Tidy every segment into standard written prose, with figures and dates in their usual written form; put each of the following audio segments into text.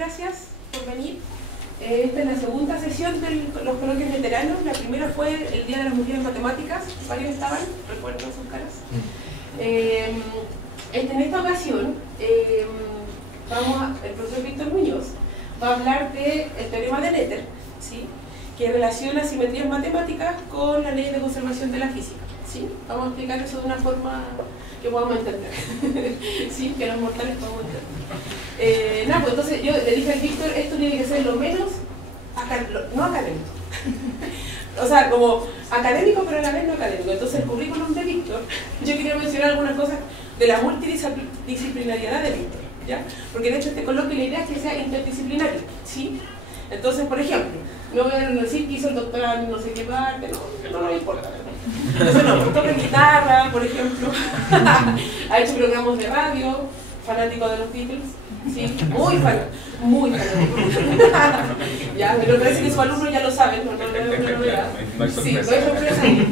gracias por venir. Esta es la segunda sesión de los coloquios veteranos. La primera fue el Día de las Mujeres Matemáticas. Varios estaban, recuerdo sus caras. En esta ocasión, el profesor Víctor Muñoz va a hablar del teorema de Noether, ¿sí?, que relaciona simetrías matemáticas con la ley de conservación de la física. ¿Sí? Vamos a explicar eso de una forma que podamos entender. ¿Sí? Que los mortales podamos entender. Nada, pues entonces yo le dije al Víctor, esto tiene que ser lo menos no académico. O sea, como académico, pero a la vez no académico. Entonces el currículum de Víctor, yo quería mencionar algunas cosas de la multidisciplinariedad de Víctor, ¿ya? Porque de hecho este coloquio la idea es que sea interdisciplinario, ¿sí? Entonces, por ejemplo, no voy a decir que hizo el doctorado en no sé qué parte, no me importa. Entonces no, toca guitarra, por ejemplo, ha hecho programas de radio, fanático de los Beatles, sí, muy fanático. Ya, pero parece que sus alumnos ya lo saben, no es novedad. Sí, no es sorpresa ahí.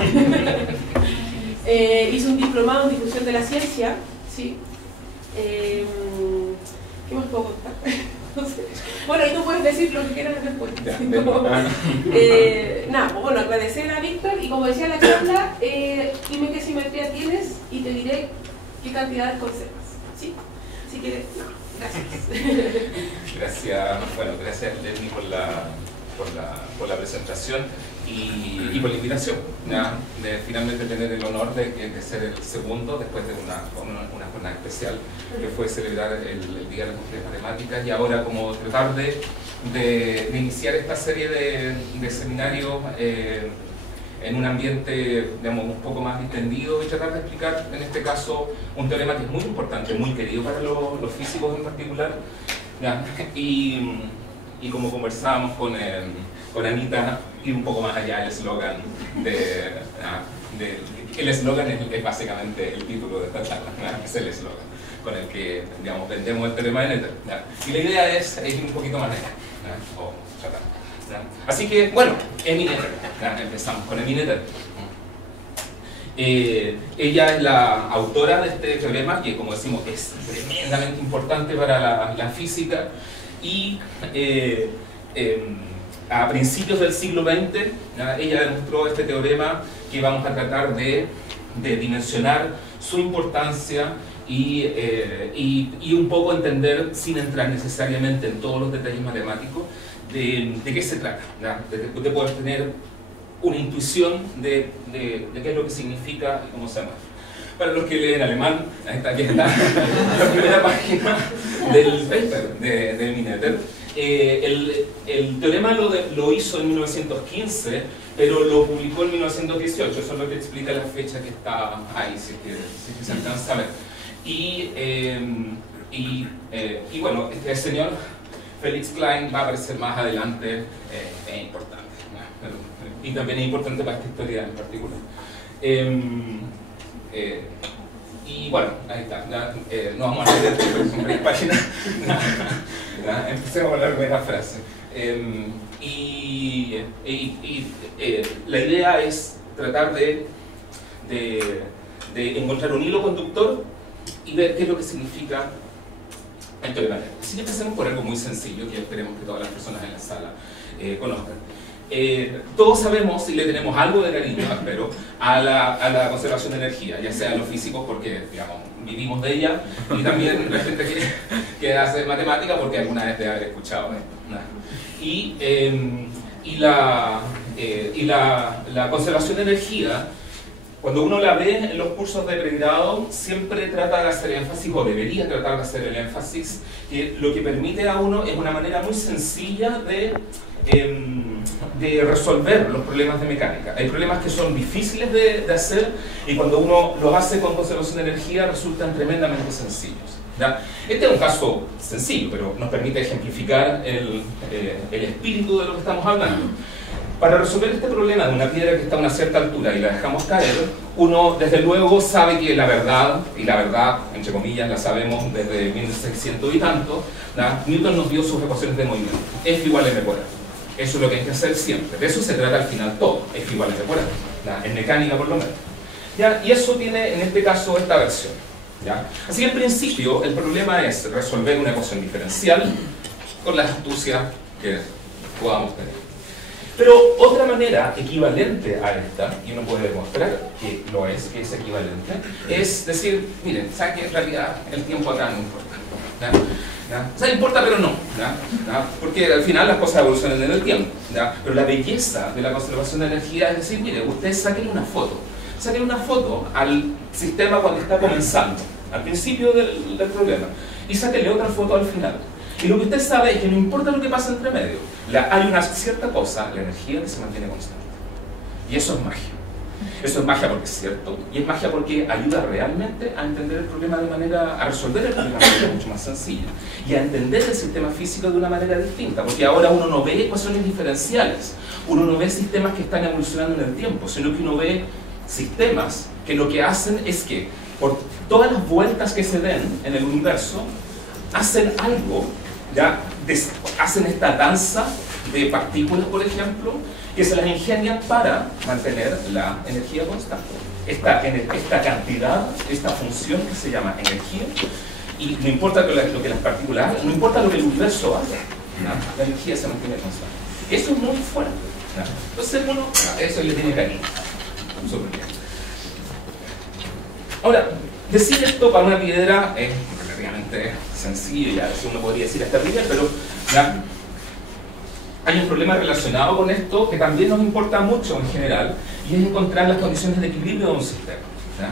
Hizo un diplomado en difusión de la ciencia, sí. ¿Qué más puedo contar? Bueno, y tú puedes decir lo que quieras después. Nada, pues bueno, agradecer a Víctor y como decía la charla, dime qué simetría tienes y te diré qué cantidades conservas. ¿Sí? Si quieres, no, gracias. Gracias Lenny por la presentación y por la invitación, ¿ya? De finalmente tener el honor de ser el segundo después de una jornada especial que fue celebrar el Día de las Mujeres Matemáticas, y ahora como tratar de iniciar esta serie de seminarios en un ambiente, digamos, un poco más distendido, y tratar de explicar en este caso un teorema que es muy importante, muy querido para los físicos en particular, ¿ya? Y como conversábamos con Anita, ir un poco más allá del eslogan el eslogan es básicamente el título de esta charla, ¿no? Es el eslogan con el que, digamos, vendemos el teorema de Noether, ¿no? Y la idea es ir un poquito más allá, ¿no? O tratar, ¿no? Así que, bueno, Emmy Noether, ¿no? Empezamos con Emmy Noether. Ella es la autora de este teorema que, como decimos, es tremendamente importante para la física, y a principios del siglo XX ella demostró este teorema que vamos a tratar de dimensionar su importancia y un poco entender, sin entrar necesariamente en todos los detalles matemáticos, de qué se trata, de poder tener una intuición de qué es lo que significa y cómo se llama. Para los que leen alemán, aquí está la primera página del paper de Emmy Noether. El teorema lo hizo en 1915, pero lo publicó en 1918, eso es lo que explica la fecha que está ahí, si se alcanza a ver. Y bueno, este señor Felix Klein va a aparecer más adelante, es importante, y también es importante para esta historia en particular. Y bueno, ahí está, no vamos a leer son varias páginas. Empecemos con la primera frase. La idea es tratar de encontrar un hilo conductor y ver qué es lo que significa el teorema de Noether. Así que empecemos por algo muy sencillo que esperemos que todas las personas en la sala conozcan. Todos sabemos y le tenemos algo de cariño, pero a la conservación de energía, ya sea los físicos porque, digamos, vivimos de ella, y también la gente que hace matemática porque alguna vez debe haber escuchado la conservación de energía. Cuando uno la ve en los cursos de pregrado, siempre trata de hacer énfasis, o debería tratar de hacer el énfasis, que lo que permite a uno es una manera muy sencilla de resolver los problemas de mecánica. Hay problemas que son difíciles de hacer, y cuando uno los hace con conservación de energía resultan tremendamente sencillos, ¿ya? Este es un caso sencillo, pero nos permite ejemplificar el espíritu de lo que estamos hablando. Para resolver este problema de una piedra que está a una cierta altura y la dejamos caer, uno desde luego sabe que la verdad, y la verdad entre comillas la sabemos desde 1600 y tanto, ¿no? Newton nos dio sus ecuaciones de movimiento, F igual a m por a. Eso es lo que hay que hacer siempre, de eso se trata al final todo, F igual a m por a, ¿no? En mecánica por lo menos, ¿ya? Y eso tiene en este caso esta versión, ¿ya? Así que en principio el problema es resolver una ecuación diferencial con la astucia que podamos tener. Pero otra manera equivalente a esta, y uno puede demostrar que lo es, que es equivalente, es decir, miren, ¿saben que en realidad el tiempo acá no importa? ¿Ya? ¿Ya? O sea, importa pero no, ¿ya? ¿Ya? Porque al final las cosas evolucionan en el tiempo, ¿ya? Pero la belleza de la conservación de energía es decir, mire, ustedes saquen una foto al sistema cuando está comenzando, al principio del problema, y sáquenle otra foto al final. Y lo que usted sabe es que no importa lo que pasa entre medio, hay una cierta cosa, la energía, que se mantiene constante. Y eso es magia. Eso es magia porque es cierto, y es magia porque ayuda realmente a entender el problema a resolver el problema de manera mucho más sencilla, y a entender el sistema físico de una manera distinta, porque ahora uno no ve ecuaciones diferenciales, uno no ve sistemas que están evolucionando en el tiempo, sino que uno ve sistemas que lo que hacen es que, por todas las vueltas que se den en el universo, hacen algo, ¿ya? Hacen esta danza de partículas, por ejemplo, que se las ingenian para mantener la energía constante. Esta cantidad, esta función que se llama energía, y no importa lo que las partículas hagan, no importa lo que el universo haga, ¿no? La energía se mantiene constante. Eso es muy fuerte, ¿no? Entonces, bueno, eso le tiene cariño. Súper bien. Ahora, decir esto para una piedra es relativamente sencillo, ya uno podría decir hasta arriba, pero ¿ya? Hay un problema relacionado con esto que también nos importa mucho en general, y es encontrar las condiciones de equilibrio de un sistema, ¿ya?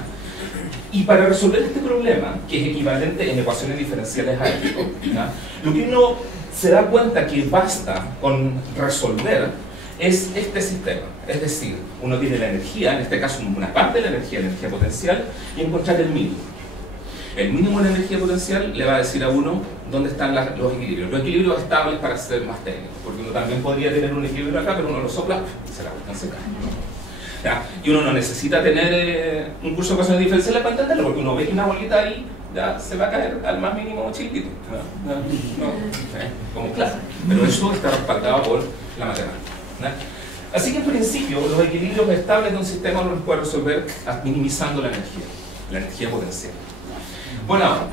Y para resolver este problema, que es equivalente en ecuaciones diferenciales a esto, ¿ya? Lo que uno se da cuenta que basta con resolver es este sistema. Es decir, uno tiene la energía, en este caso una parte de la energía potencial, y encontrar el mínimo. El mínimo de la energía potencial le va a decir a uno dónde están los equilibrios. Los equilibrios estables para ser más técnicos, porque uno también podría tener un equilibrio acá, pero uno lo sopla y se la vuelta seca. ¿Ya? Y uno no necesita tener un curso de ecuaciones diferenciales para entenderlo, porque uno ve que una bolita ahí ya se va a caer al más mínimo chiquitito. No, como claro. Pero eso está respaldado por la matemática. ¿Ya? Así que en principio los equilibrios estables de un sistema uno los puede resolver minimizando la energía potencial. Bueno, ahora,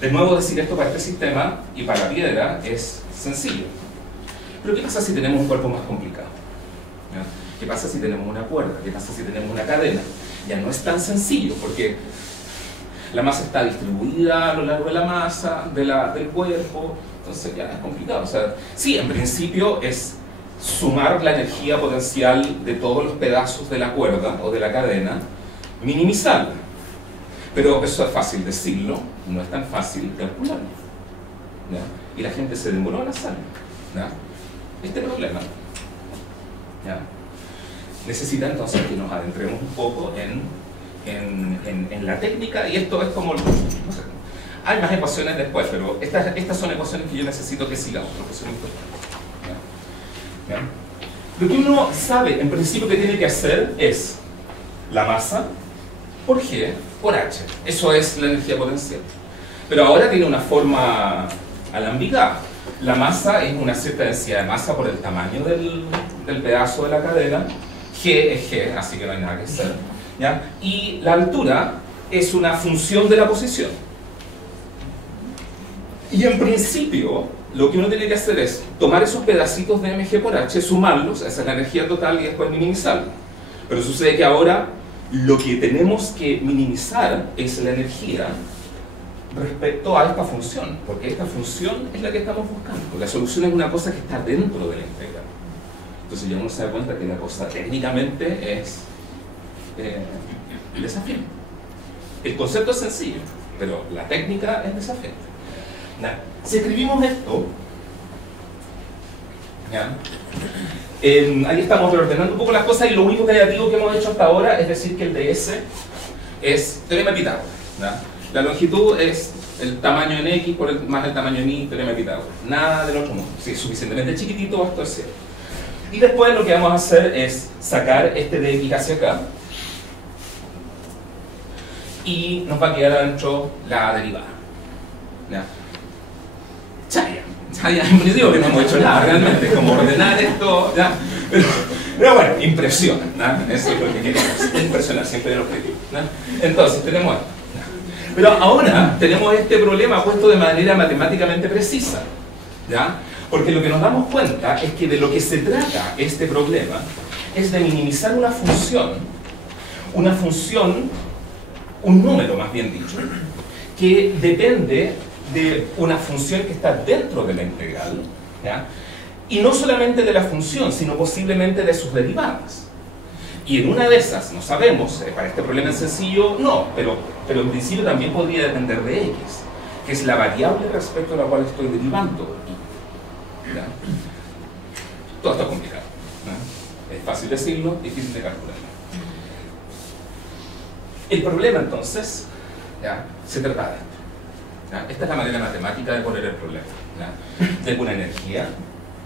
de nuevo decir esto para este sistema y para la piedra es sencillo. Pero ¿qué pasa si tenemos un cuerpo más complicado? ¿Ya? ¿Qué pasa si tenemos una cuerda? ¿Qué pasa si tenemos una cadena? Ya no es tan sencillo porque la masa está distribuida a lo largo de la masa, del cuerpo, entonces ya es complicado. O sea, sí, en principio es sumar la energía potencial de todos los pedazos de la cuerda o de la cadena, minimizarla. Pero eso es fácil decirlo, no es tan fácil calcularlo. ¿Ya? Y la gente se demoró en hacerlo. ¿Ya? Este problema, ¿ya? Necesita entonces que nos adentremos un poco en la técnica, y esto es como, no sé, hay más ecuaciones después, pero estas son ecuaciones que yo necesito que sigamos, porque son importantes. ¿Ya? ¿Ya? Lo que uno sabe en principio que tiene que hacer es la masa por G por H. Eso es la energía potencial. Pero ahora tiene una forma alambicada. La masa es una cierta densidad de masa por el tamaño del pedazo de la cadena. G es G, así que no hay nada que hacer. ¿Ya? Y la altura es una función de la posición. Y en principio, lo que uno tiene que hacer es tomar esos pedacitos de mg por h, sumarlos, esa es la energía total, y después minimizarlo. Pero sucede que ahora lo que tenemos que minimizar es la energía respecto a esta función, porque esta función es la que estamos buscando. La solución es una cosa que está dentro de la integral. Entonces ya uno se da cuenta que la cosa técnicamente es desafiante. El concepto es sencillo, pero la técnica es desafiante. Si escribimos esto, ¿ya? Ahí estamos reordenando un poco las cosas, y lo único creativo que hemos hecho hasta ahora es decir que el ds es teorema de Pitágoras, ¿ya? La longitud es el tamaño en x más el tamaño en y, teorema de Pitágoras. Nada del otro mundo. Si es suficientemente chiquitito, esto es cierto. Y después lo que vamos a hacer es sacar este de x hacia acá, y nos va a quedar adentro la derivada. ¿Ya? Chaya, en principio que no hemos hecho nada realmente, es como ordenar esto, ¿ya? Pero bueno, impresiona, ¿ya? Eso es lo que queremos, impresionar siempre el objetivo, ¿ya? Entonces tenemos esto, ¿ya? Pero ahora tenemos este problema puesto de manera matemáticamente precisa. ¿ya? Porque lo que nos damos cuenta es que de lo que se trata este problema es de minimizar una función, un número más bien dicho, que depende de una función que está dentro de la integral, ¿ya? Y no solamente de la función, sino posiblemente de sus derivadas. Y en una de esas, no sabemos, para este problema en sencillo no, pero en principio también podría depender de x, que es la variable respecto a la cual estoy derivando. ¿Ya? Todo está complicado, ¿no? Es fácil decirlo, difícil de calcular. El problema entonces, ¿ya? Se trata de esto, ¿ya? Esta es la manera matemática de poner el problema, ¿ya? Tengo una energía,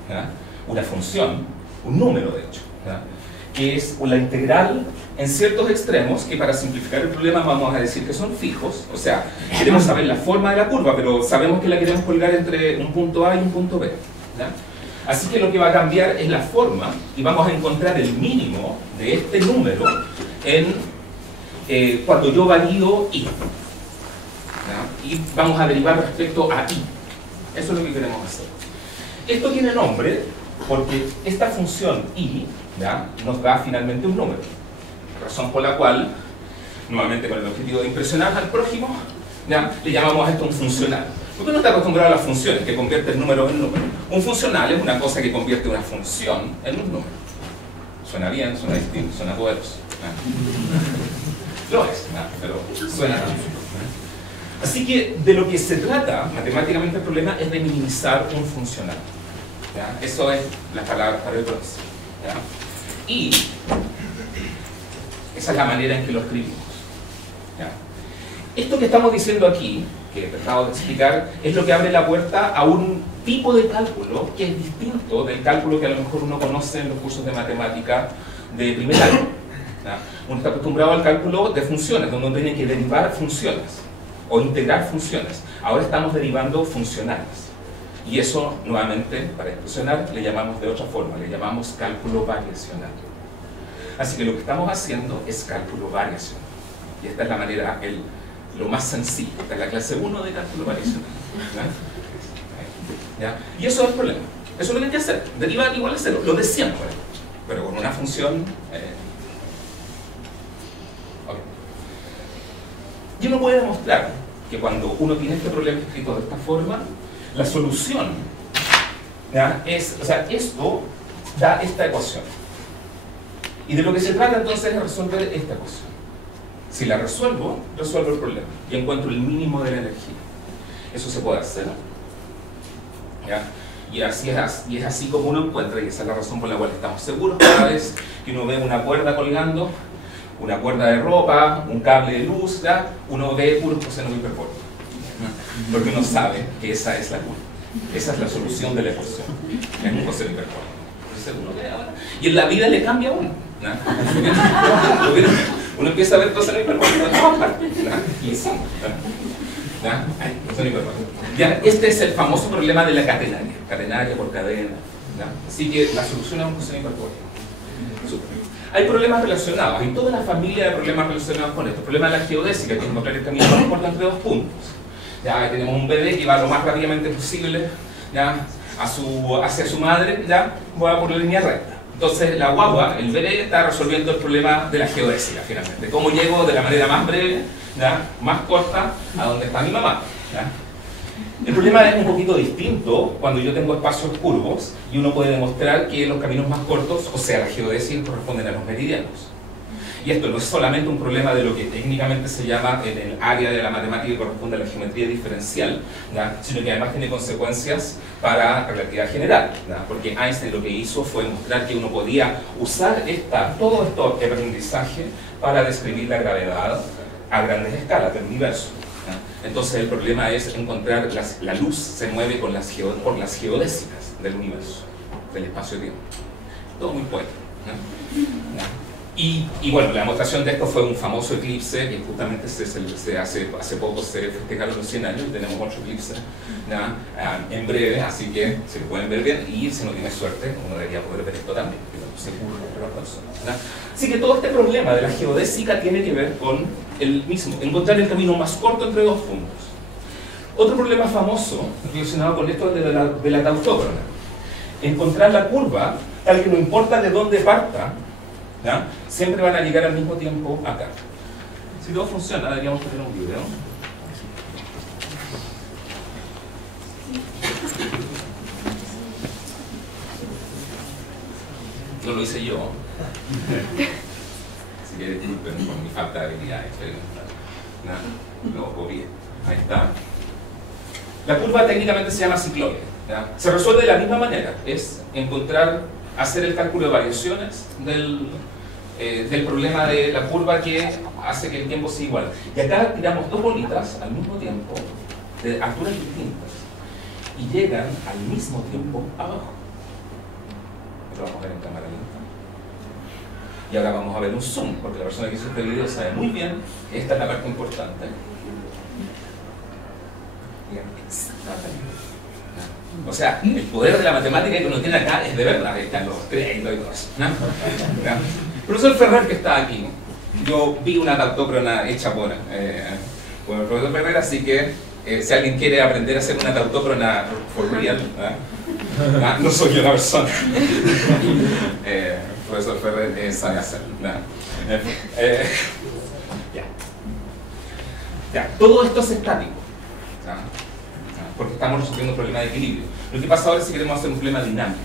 ¿ya? Una función, un número de hecho, ¿ya? Que es la integral en ciertos extremos, que para simplificar el problema vamos a decir que son fijos, o sea, queremos saber la forma de la curva, pero sabemos que la queremos colgar entre un punto A y un punto B, ¿ya? Así que lo que va a cambiar es la forma, y vamos a encontrar el mínimo de este número cuando yo valido I, ¿ya? Y vamos a derivar respecto a I. Eso es lo que queremos hacer. Esto tiene nombre porque esta función I, ¿ya? Nos da finalmente un número, razón por la cual, nuevamente con el objetivo de impresionar al prójimo, ¿ya? Le llamamos a esto un funcional. Porque uno está acostumbrado a las funciones que convierten números en números. Un funcional es una cosa que convierte una función en un número. Suena bien, suena distinto, suena poderoso, ¿no? Lo es, ¿no? Pero suena bien. Así que de lo que se trata matemáticamente el problema es de minimizar un funcional, ¿ya? Eso es la palabra para el proceso, ¿ya? Y esa es la manera en que lo escribimos, ¿ya? Esto que estamos diciendo aquí, que acabo de explicar, es lo que abre la puerta a un tipo de cálculo que es distinto del cálculo que a lo mejor uno conoce en los cursos de matemática de primer año, ¿ya? Uno está acostumbrado al cálculo de funciones, donde uno tiene que derivar funciones o integrar funciones. Ahora estamos derivando funcionales. Y eso, nuevamente, para expresionar, le llamamos de otra forma, le llamamos cálculo variacional. Así que lo que estamos haciendo es cálculo variacional. Y esta es la manera, lo más sencillo. Esta es la clase 1 de cálculo variacional, ¿ya? Y eso es el problema. Eso es lo que hay que hacer. Derivar igual a cero, lo de siempre, pero con una función. Okay. Y uno puede demostrar que cuando uno tiene este problema escrito de esta forma, la solución, ¿ya? O sea, esto da esta ecuación. Y de lo que se trata entonces es de resolver esta ecuación. Si la resuelvo el problema y encuentro el mínimo de la energía. Eso se puede hacer, ¿ya? Y es así como uno encuentra, y esa es la razón por la cual estamos seguros cada vez que uno ve una cuerda colgando, una cuerda de ropa, un cable de luz, ¿ya? Uno ve puros cosenos hiperbólicos, porque uno sabe que esa es la curva, esa es la solución de la ecuación, es un coseno hiperbólico. Entonces uno ve ahora, y en la vida le cambia a uno, ¿no? Uno empieza a ver coseno hiperbólico en todas partes, ¿no? Y sí, ¿no? Coseno hiperbólico. Ya, este es el famoso problema de la catenaria por cadena, ¿no? Así que la solución es un coseno hiperbólico. Hay problemas relacionados, hay toda una familia de problemas relacionados con esto. El problema de la geodésica, que es encontrar el camino más corto entre dos puntos. Ya tenemos un bebé que va lo más rápidamente posible, ¿ya? Hacia su madre, ya va por la línea recta. Entonces la guagua, el bebé, está resolviendo el problema de la geodésica finalmente. ¿Cómo llego de la manera más breve, ¿ya? Más corta, a donde está mi mamá? ¿Ya? El problema es un poquito distinto cuando yo tengo espacios curvos y uno puede demostrar que los caminos más cortos, o sea, la geodésica, corresponden a los meridianos. Y esto no es solamente un problema de lo que técnicamente se llama en el área de la matemática que corresponde a la geometría diferencial, ¿ya? Sino que además tiene consecuencias para relatividad general, ¿ya? Porque Einstein lo que hizo fue mostrar que uno podía usar todo este aprendizaje para describir la gravedad a grandes escalas del universo. Entonces el problema es encontrar, la luz se mueve por las geodésicas del universo, del espacio-tiempo. Todo muy poético, ¿no? Y bueno, la demostración de esto fue un famoso eclipse que justamente hace poco se festejaron los 100 años y tenemos otro eclipse, ¿no? En breve, así que se lo pueden ver bien y si no tiene suerte uno debería poder ver esto también, seguro para las personas, ¿no? Así que todo este problema de la geodésica tiene que ver con el mismo, encontrar el camino más corto entre dos puntos. Otro problema famoso relacionado con esto es de la tautócrona. Encontrar la curva tal que no importa de dónde parta, ¿ya? Siempre van a llegar al mismo tiempo acá. Si todo funciona, deberíamos tener un video. No lo hice yo. Así que disculpen por mi falta de habilidad experimental. Lo copié. Ahí está. La curva técnicamente se llama cicloide, ¿ya? Se resuelve de la misma manera. Es hacer el cálculo de variaciones del problema de la curva que hace que el tiempo sea igual. Y acá tiramos dos bolitas al mismo tiempo, de alturas distintas, y llegan al mismo tiempo abajo. Lo vamos a ver en cámara lenta. Y ahora vamos a ver un zoom, porque la persona que hizo este video sabe muy bien que esta es la parte importante. O sea, el poder de la matemática que uno tiene acá es de verdad, están los créditos y todo eso, ¿no? El profesor Ferrer, que está aquí, yo vi una tautócrona hecha por el profesor Ferrer, así que si alguien quiere aprender a hacer una tautócrona for real, no soy yo la persona. El profesor Ferrer sabe hacerlo. Ya, todo esto es estático, porque estamos resolviendo un problema de equilibrio. Lo que pasa ahora es si queremos hacer un problema dinámico.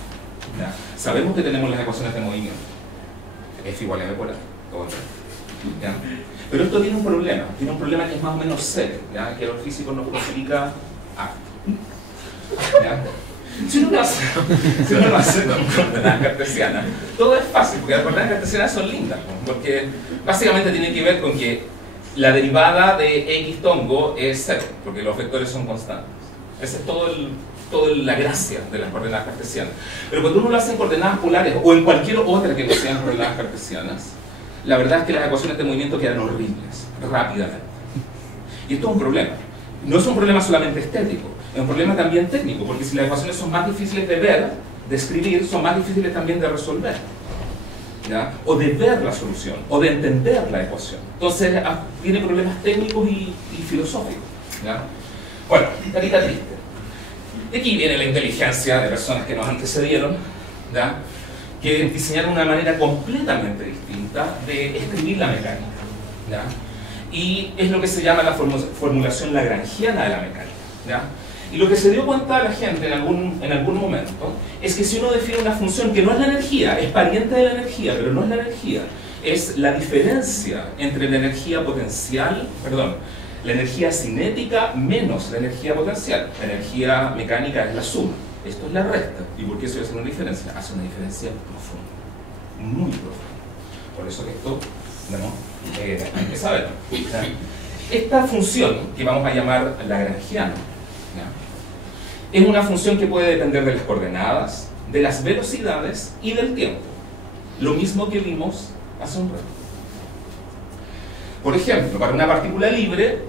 ¿Ya? Sabemos que tenemos las ecuaciones de movimiento. F igual a m por a. ¿Ya? Pero esto tiene un problema que es más o menos serio, ¿ya? Que a los físicos nos complica ¿ya? Si uno lo hace con coordenadas cartesianas, todo es fácil, porque las coordenadas cartesianas son lindas, porque básicamente tiene que ver con que la derivada de x tongo es 0, porque los vectores son constantes. Esa es toda la gracia de las coordenadas cartesianas. Pero cuando uno lo hace en coordenadas polares o en cualquier otra que no sean coordenadas cartesianas, la verdad es que las ecuaciones de movimiento quedan horribles, rápidamente. Y esto es un problema. No es un problema solamente estético, es un problema también técnico, porque si las ecuaciones son más difíciles de ver, de escribir, son más difíciles también de resolver, ¿ya? O de ver la solución, o de entender la ecuación. Entonces tiene problemas técnicos y filosóficos, ¿ya? Bueno, carita triste. De aquí viene la inteligencia de personas que nos antecedieron, ¿ya? Que diseñaron una manera completamente distinta de escribir la mecánica, ¿ya? Y es lo que se llama la formulación lagrangiana de la mecánica, ¿ya? Y lo que se dio cuenta la gente en algún momento es que si uno define una función que no es la energía, es pariente de la energía, pero no es la energía, es la diferencia entre la energía potencial, la energía cinética menos la energía potencial. La energía mecánica es la suma, esto es la resta. ¿Y por qué eso hace una diferencia? Hace una diferencia profunda, muy profunda. Por eso que esto, bueno, hay que saberlo. Esta función, que vamos a llamar lagrangiana, es una función que puede depender de las coordenadas, de las velocidades y del tiempo. Lo mismo que vimos hace un rato. Por ejemplo, para una partícula libre,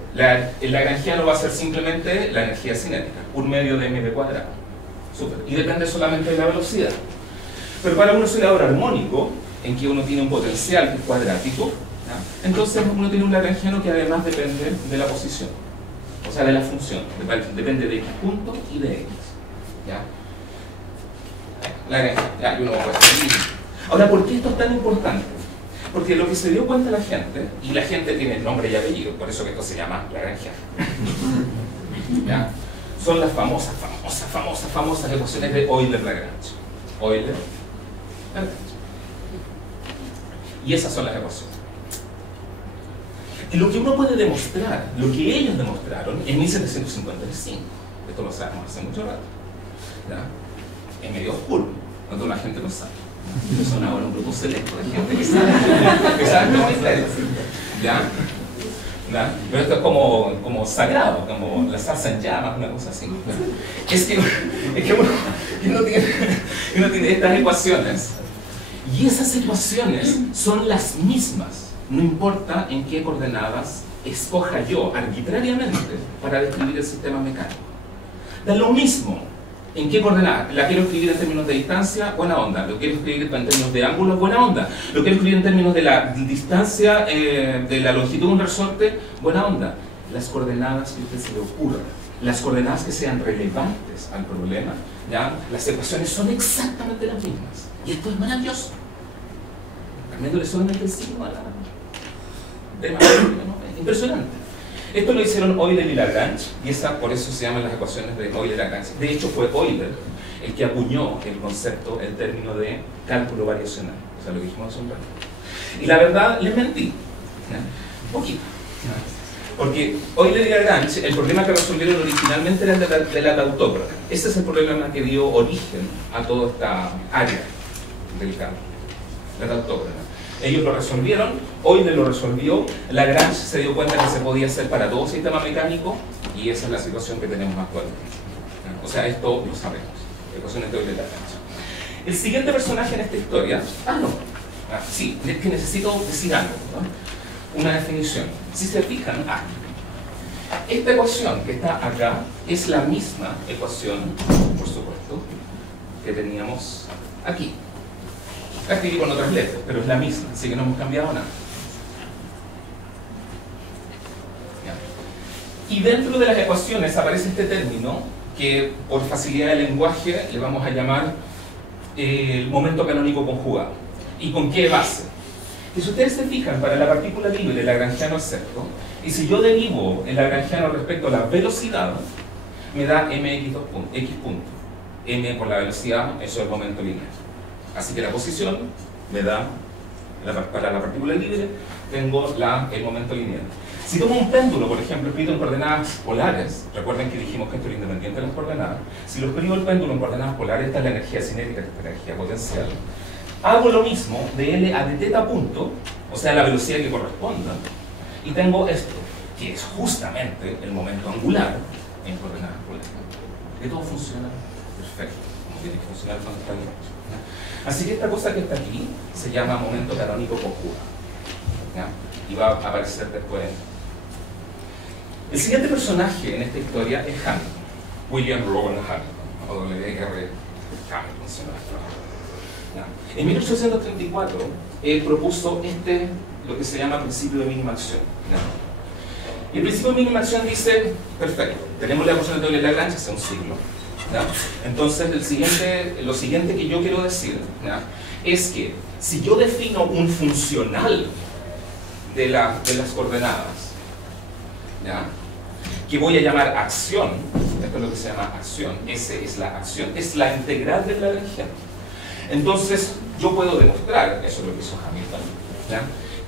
el lagrangiano va a ser simplemente la energía cinética, 1/2 de mv². Súper. Y depende solamente de la velocidad. Pero para un oscilador armónico, en que uno tiene un potencial que es cuadrático, ¿ya? Entonces uno tiene un lagrangiano que además depende de la posición, o sea, de la función, depende de x punto y de x, ¿ya? Ya, y uno puede seguir. Ahora, ¿por qué esto es tan importante? Porque lo que se dio cuenta la gente, y la gente tiene nombre y apellido, por eso que esto se llama lagrangiano, ¿ya? Son las famosas ecuaciones de Euler-Lagrange. Euler-Lagrange. Y esas son las ecuaciones. Y lo que uno puede demostrar, lo que ellos demostraron en 1755, esto lo sabemos hace mucho rato, ¿ya? Es medio oscuro, no toda la gente lo sabe. Son ahora un grupo selecto de gente que sabe los misterios, ¿ya? ¿Ya? Pero esto es como sagrado, como la salsa en llamas, una cosa así. Es que uno tiene estas ecuaciones, y esas ecuaciones son las mismas, no importa en qué coordenadas escoja yo arbitrariamente para describir el sistema mecánico. Da lo mismo en qué coordenada. La quiero escribir en términos de distancia, buena onda. Lo quiero escribir en términos de ángulo, buena onda. Lo quiero escribir en términos de la distancia, de la longitud de un resorte, buena onda. Las coordenadas que a usted se le ocurra. las coordenadas que sean relevantes al problema, ¿ya? Las ecuaciones son exactamente las mismas. Y esto es maravilloso. Cambiándole solamente el signo a la... Es impresionante. Esto lo hicieron Euler y Lagrange, y por eso se llaman las ecuaciones de Euler y Lagrange. De hecho, fue Euler el que acuñó el concepto, el término de cálculo variacional. O sea, lo dijimos hace un rato. Y la verdad, les mentí. Un poquito. Porque Euler y Lagrange, el problema que resolvieron originalmente era el de la tautógrafo. Ese es el problema que dio origen a toda esta área del cálculo, la tautógrafo. Ellos lo resolvieron, Euler lo resolvió, Lagrange se dio cuenta que se podía hacer para todo sistema mecánico, y esa es la situación que tenemos actualmente. O sea, esto lo sabemos, ecuaciones de Euler y Lagrange. El siguiente personaje en esta historia, sí, es que necesito decir algo, ¿no? Una definición. Si se fijan, esta ecuación que está acá es la misma ecuación, por supuesto, que teníamos aquí. La escribí con otras letras, pero es la misma, así que no hemos cambiado nada. Y dentro de las ecuaciones aparece este término que, por facilidad de lenguaje, le vamos a llamar el momento canónico conjugado. ¿Y con qué base? Que si ustedes se fijan, para la partícula libre, el lagrangiano es cierto, y si yo derivo el lagrangiano respecto a la velocidad, me da mx punto. M por la velocidad, eso es el momento lineal. Así que la posición me da, para la partícula libre, tengo el momento lineal. Si tomo un péndulo, por ejemplo, escrito en coordenadas polares, recuerden que dijimos que esto era independiente de las coordenadas, si lo escribo el péndulo en coordenadas polares, esta es la energía cinética, esta es la energía potencial. Hago lo mismo de L a de teta punto, o sea, la velocidad que corresponda, y tengo esto, que es justamente el momento angular en coordenadas polares. Que todo funciona perfecto, como tiene que funcionar cuando está bien. Así que esta cosa que está aquí se llama momento canónico conjugado, y va a aparecer después. El siguiente personaje en esta historia es Hamilton, William Rowan Hamilton, o W.R. Hamilton. En 1834 él propuso lo que se llama principio de mínima acción. Y el principio de mínima acción dice, perfecto, tenemos la ecuación de Euler-Lagrange hace un siglo. Entonces lo siguiente que yo quiero decir es que si yo defino un funcional de las coordenadas, que voy a llamar acción, esto es lo que se llama acción, S es la acción, es la integral del lagrangiano. Entonces yo puedo demostrar, eso es lo que hizo Hamilton,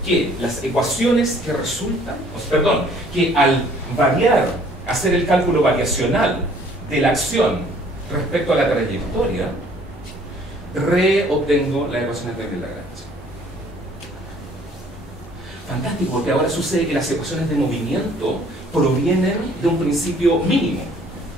que las ecuaciones que resultan, que al hacer el cálculo variacional de la acción respecto a la trayectoria, reobtengo la ecuación de Lagrange. Fantástico, porque ahora sucede que las ecuaciones de movimiento provienen de un principio mínimo.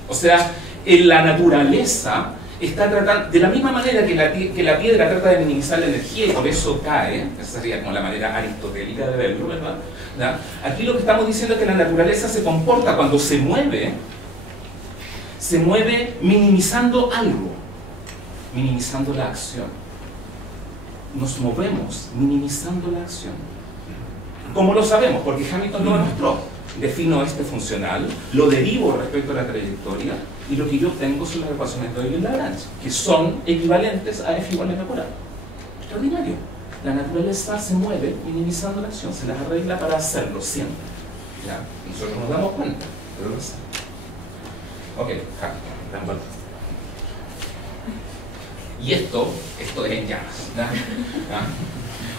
O sea, en la naturaleza está tratando, de la misma manera que la piedra trata de minimizar la energía y por eso cae, esa sería como la manera aristotélica de verlo, ¿verdad? Aquí lo que estamos diciendo es que la naturaleza se comporta cuando se mueve minimizando algo, minimizando la acción. Nos movemos minimizando la acción. ¿Cómo lo sabemos? Porque Hamilton lo demostró. Defino este funcional, lo derivo respecto a la trayectoria y lo que yo obtengo son las ecuaciones de Euler-Lagrange, que son equivalentes a F igual a M por A. Extraordinario. La naturaleza se mueve minimizando la acción, se las arregla para hacerlo siempre. Nosotros nos damos cuenta, pero lo hacemos. Ok, dan vuelta. Y esto es en llamas.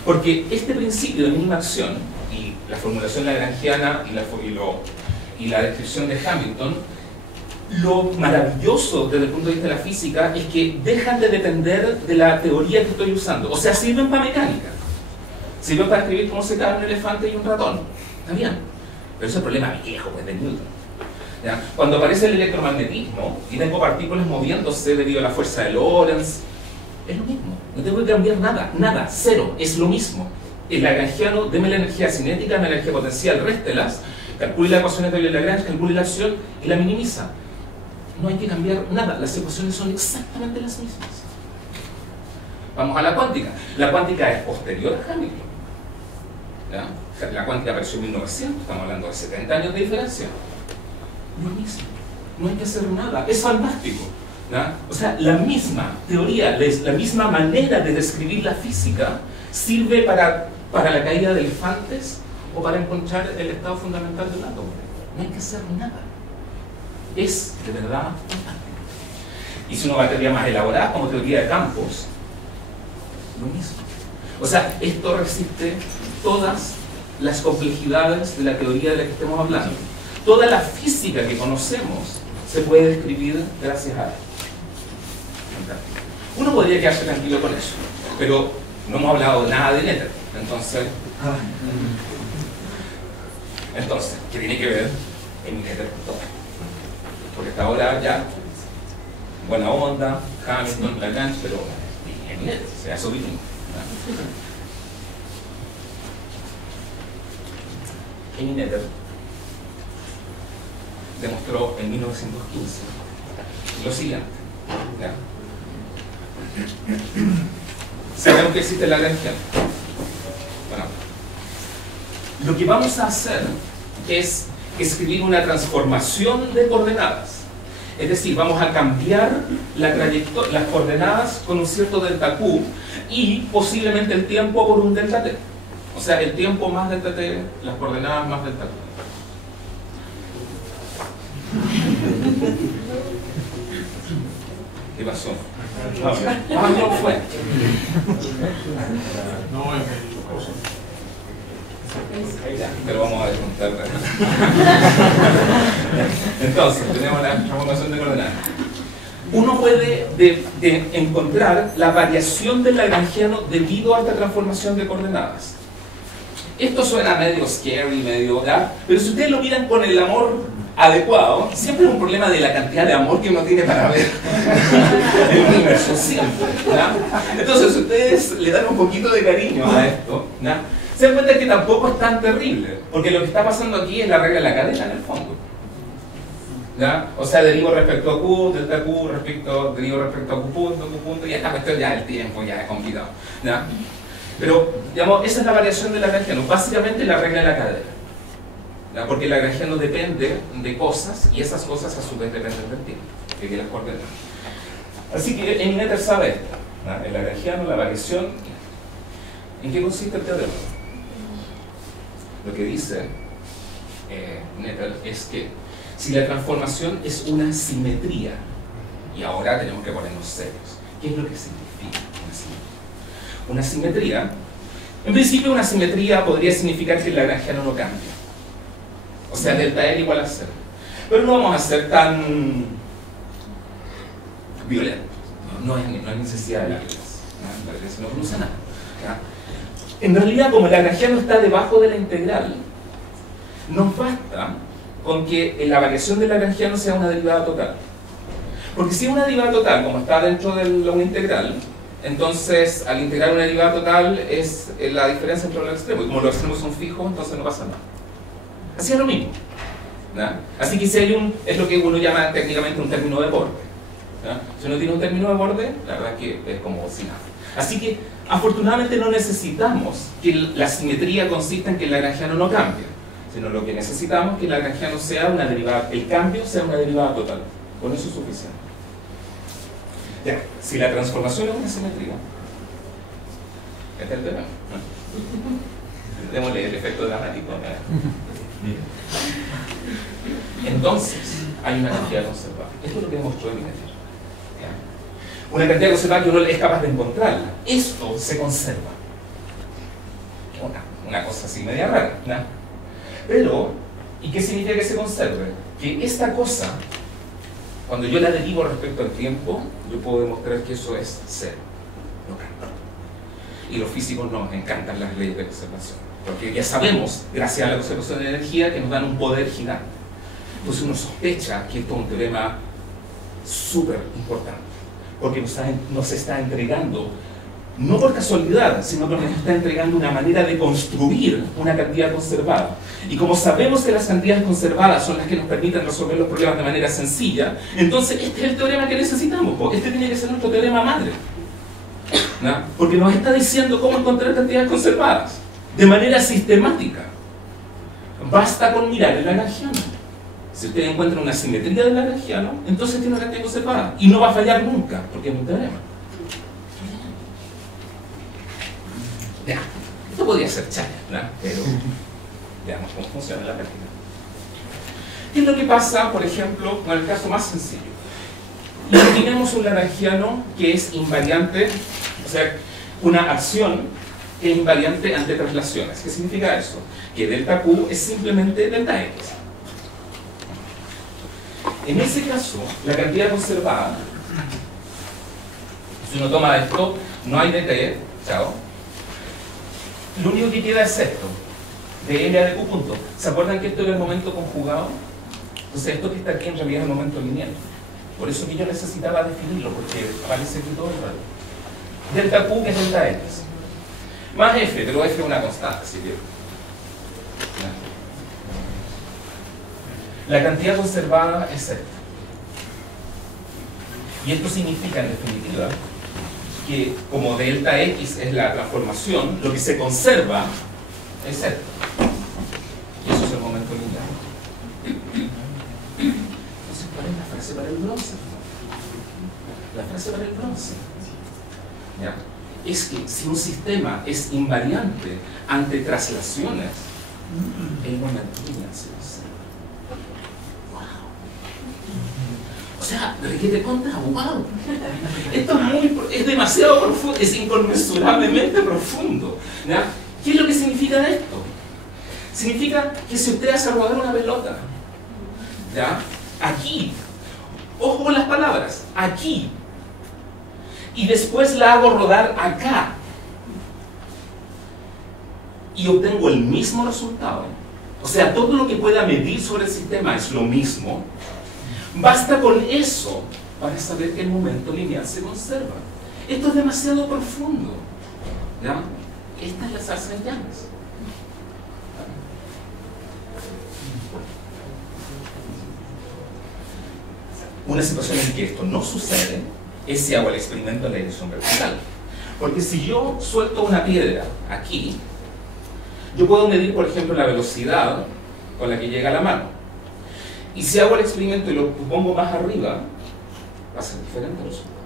Porque este principio de mínima acción y la formulación lagrangiana y la descripción de Hamilton, lo maravilloso desde el punto de vista de la física es que dejan de depender de la teoría que estoy usando. O sea, sirven para mecánica, sirven para escribir cómo se cae un elefante y un ratón. Está bien, pero ese es el problema viejo, pues, de Newton. Cuando aparece el electromagnetismo y tengo partículas moviéndose debido a la fuerza de Lorentz, es lo mismo, no tengo que cambiar nada, cero, es lo mismo. El lagrangiano, deme la energía cinética, deme la energía potencial, réstelas, calcule las ecuaciones de Euler-Lagrange, calcule la acción y la minimiza. No hay que cambiar nada, las ecuaciones son exactamente las mismas. Vamos a la cuántica. La cuántica es posterior a Hamilton. La cuántica apareció en 1900, estamos hablando de 70 años de diferencia. Lo mismo. no hay que hacer nada, es fantástico. ¿No? O sea, la misma teoría, la misma manera de describir la física sirve para la caída de elefantes o para encontrar el estado fundamental del átomo. No hay que hacer nada. Es, de verdad, fantástico. Y si uno va a teoría más elaborada, como teoría de campos, lo mismo. O sea, esto resiste todas las complejidades de la teoría de la que estemos hablando. Toda la física que conocemos se puede describir gracias a él. Uno podría quedarse tranquilo con eso, pero no hemos hablado nada de Noether. Entonces, ¿qué tiene que ver en Noether con todo? Porque hasta ahora ya, buena onda, Hamilton, Lagrange, pero en Noether, o sea, eso vinimos. En Noether demostró en 1915 lo siguiente. ¿Ya? Sabemos que existe la Lagrangiana. Bueno, lo que vamos a hacer es escribir una transformación de coordenadas. Es decir, vamos a cambiar las coordenadas con un cierto delta Q y posiblemente el tiempo por un delta T. O sea, el tiempo más delta T, las coordenadas más delta Q. ¿Qué pasó? No fue. No, Pero vamos a descontar. Entonces, tenemos la transformación de coordenadas. Uno puede encontrar la variación del lagrangiano debido a esta transformación de coordenadas. Esto suena medio scary, medio... ¿verdad? Pero si ustedes lo miran con el amor adecuado, siempre es un problema de la cantidad de amor que uno tiene para ver el universo, siempre. ¿verdad? Entonces, si ustedes le dan un poquito de cariño a esto, ¿verdad? Se dan cuenta que tampoco es tan terrible, porque lo que está pasando aquí es la regla de la cadena en el fondo. ¿Ya? O sea, derivo respecto a Q, delta Q, derivo respecto a Q punto, y esta cuestión ya el tiempo ya es complicado. ¿Ya? Pero, digamos, esa es la variación del lagrangiano, básicamente la regla de la cadena. ¿Ya? Porque el lagrangiano depende de cosas, y esas cosas a su vez dependen del tiempo, que las coordenadas. Así que en Noether sabe esto, ¿ya? El lagrangiano, la variación. ¿En qué consiste el teorema? Lo que dice Noether es que si la transformación es una simetría, y ahora tenemos que ponernos serios, ¿qué es lo que significa una simetría? Una simetría, en principio una simetría podría significar que el lagrangiano no cambia. O sea, delta L igual a 0. Pero no vamos a ser tan violentos. No hay necesidad de la violencia. La violencia no produce nada. ¿Ya? En realidad, como el lagrangiano está debajo de la integral, nos basta con que la variación del lagrangiano sea una derivada total. Porque si es una derivada total, como está dentro de una integral, entonces al integrar una derivada total es la diferencia entre los extremos. Y como los extremos son fijos, entonces no pasa nada. Así es lo mismo. ¿No? Así que si hay es lo que uno llama técnicamente un término de borde. ¿No? Si uno tiene un término de borde, la verdad es que es como si nada. Así que afortunadamente no necesitamos que la simetría consista en que el lagrangiano no cambie, sino lo que necesitamos es que el lagrangiano sea una derivada, el cambio sea una derivada total. Con eso es suficiente. Ya, si la transformación es una simetría, este es el tema. Démosle el efecto dramático. Entonces, hay una cantidad conservada. Esto es lo que demostró en Noether. Una cantidad conservada que uno es capaz de encontrarla. Esto se conserva. Una cosa así media rara, ¿no? Pero, ¿y qué significa que se conserve? Que esta cosa, cuando yo la derivo respecto al tiempo, yo puedo demostrar que eso es cero. No cambia. Y los físicos nos encantan las leyes de conservación. Porque ya sabemos, gracias a la conservación de energía, que nos dan un poder gigante. Entonces uno sospecha que esto es un teorema súper importante. Porque nos está entregando, no por casualidad, sino porque nos está entregando una manera de construir una cantidad conservada. Y como sabemos que las cantidades conservadas son las que nos permiten resolver los problemas de manera sencilla, entonces este es el teorema que necesitamos. Este tiene que ser nuestro teorema madre. ¿No? Porque nos está diciendo cómo encontrar cantidades conservadas de manera sistemática. Basta con mirar el lagrangiano. Si ustedes encuentran una simetría del lagrangiano, entonces tiene una cantidad conservada. Y no va a fallar nunca, porque es un teorema. Ya, esto podría ser chaya, ¿no? Pero veamos cómo funciona en la práctica. ¿Qué es lo que pasa, por ejemplo, con el caso más sencillo? Imaginemos un lagrangiano que es invariante, o sea, una acción que es invariante ante traslaciones. ¿Qué significa eso? Que delta Q es simplemente delta X. En ese caso, la cantidad conservada, si uno toma esto, no hay dt, chao. Lo único que queda es esto, de L a de Q punto. ¿Se acuerdan que esto era el momento conjugado? Entonces esto que está aquí en realidad es el momento lineal. Por eso que yo necesitaba definirlo, porque aparece aquí todo el rato. Delta Q que es delta X. Más F, pero F es una constante, si quiero. La cantidad conservada es esta. Y esto significa, en definitiva, que como delta X es la transformación, lo que se conserva es esto. Y eso es el momento lineal. Entonces, ¿cuál es la frase para el bronce? La frase para el bronce, ¿ya?, es que si un sistema es invariante ante traslaciones, el momento lineal se conserva. O sea, requiere contra, wow. Esto es demasiado profundo, es inconmensurablemente profundo, ¿ya? ¿Qué es lo que significa esto? Significa que si usted hace rodar una pelota, ¿ya?, aquí, ojo con las palabras, aquí, y después la hago rodar acá, y obtengo el mismo resultado, o sea, todo lo que pueda medir sobre el sistema es lo mismo. Basta con eso para saber que el momento lineal se conserva. Esto es demasiado profundo, ¿ya? Esta es la salsa en llamas. Una situación en que esto no sucede es si hago el experimento en la dirección vertical. Porque si yo suelto una piedra aquí, yo puedo medir, por ejemplo, la velocidad con la que llega a la mano. Y si hago el experimento y lo pongo más arriba, va a ser diferente el resultado.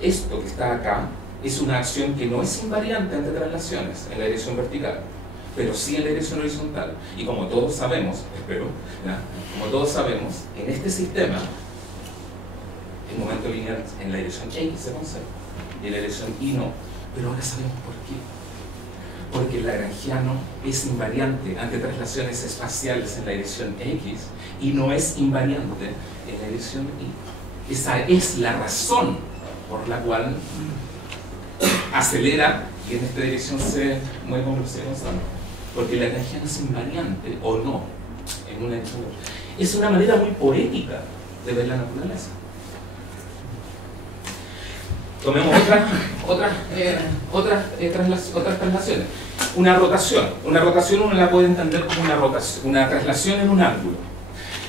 Esto que está acá es una acción que no es invariante ante traslaciones en la dirección vertical, pero sí en la dirección horizontal. Y como todos sabemos, espero, ¿ya?, como todos sabemos, en este sistema, el momento lineal en la dirección X se conserva, y en la dirección Y no. Pero ahora sabemos por qué. Porque el lagrangiano es invariante ante traslaciones espaciales en la dirección X y no es invariante en la dirección Y. Esa es la razón por la cual acelera y en esta dirección se mueve con velocidad constante. Porque el lagrangiano es invariante o no en una dirección. Es una manera muy poética de ver la naturaleza. Tomemos otras traslaciones. Una rotación. Una rotación uno la puede entender como una traslación en un ángulo.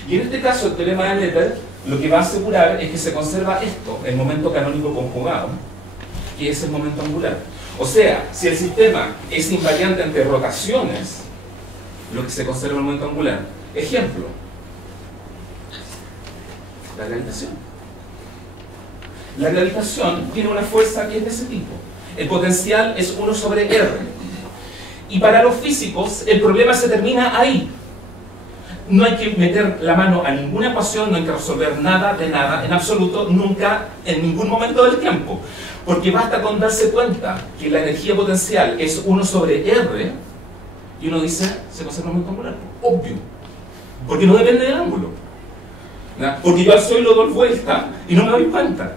Y en este caso el teorema de Noether lo que va a asegurar es que se conserva esto, el momento canónico conjugado, que es el momento angular. O sea, si el sistema es invariante ante rotaciones, lo que se conserva es el momento angular. Ejemplo, la gravitación. La gravitación tiene una fuerza que es de ese tipo. El potencial es 1 sobre R. Y para los físicos, el problema se termina ahí. No hay que meter la mano a ninguna ecuación, no hay que resolver nada de nada, en absoluto, nunca, en ningún momento del tiempo. Porque basta con darse cuenta que la energía potencial es 1 sobre R, y uno dice, se conserva el momento angular. Obvio. Porque no depende del ángulo. ¿No? Porque yo al Sol lo doy vuelta y no me doy cuenta.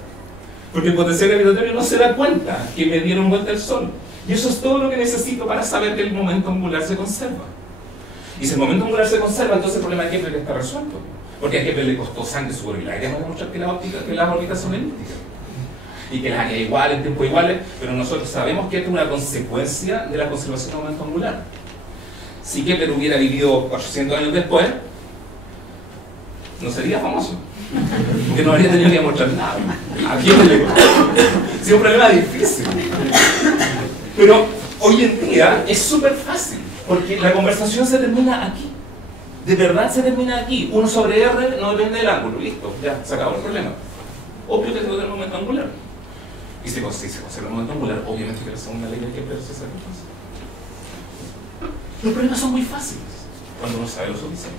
Porque el potencial gravitatorio no se da cuenta que me dieron vuelta el Sol. Y eso es todo lo que necesito para saber que el momento angular se conserva. Y si el momento angular se conserva, entonces el problema de Kepler está resuelto. Porque a Kepler le costó sangre, sudor y lágrimas demostrar que las órbitas son elípticas. Y que las áreas iguales, en tiempo iguales, pero nosotros sabemos que esto es una consecuencia de la conservación del momento angular. Si Kepler hubiera vivido 800 años después, no sería famoso. Porque no habría tenido que demostrar nada. ¿A quién le costó? Es un problema difícil. Pero hoy en día es súper fácil, porque la conversación se termina aquí. De verdad se termina aquí. 1 sobre R no depende del ángulo. Listo, ya, se acabó el problema. Obvio que se el momento angular. Y si se conserva el momento angular, obviamente que la segunda ley hay que precisar. Los problemas son muy fáciles cuando uno sabe lo suficiente.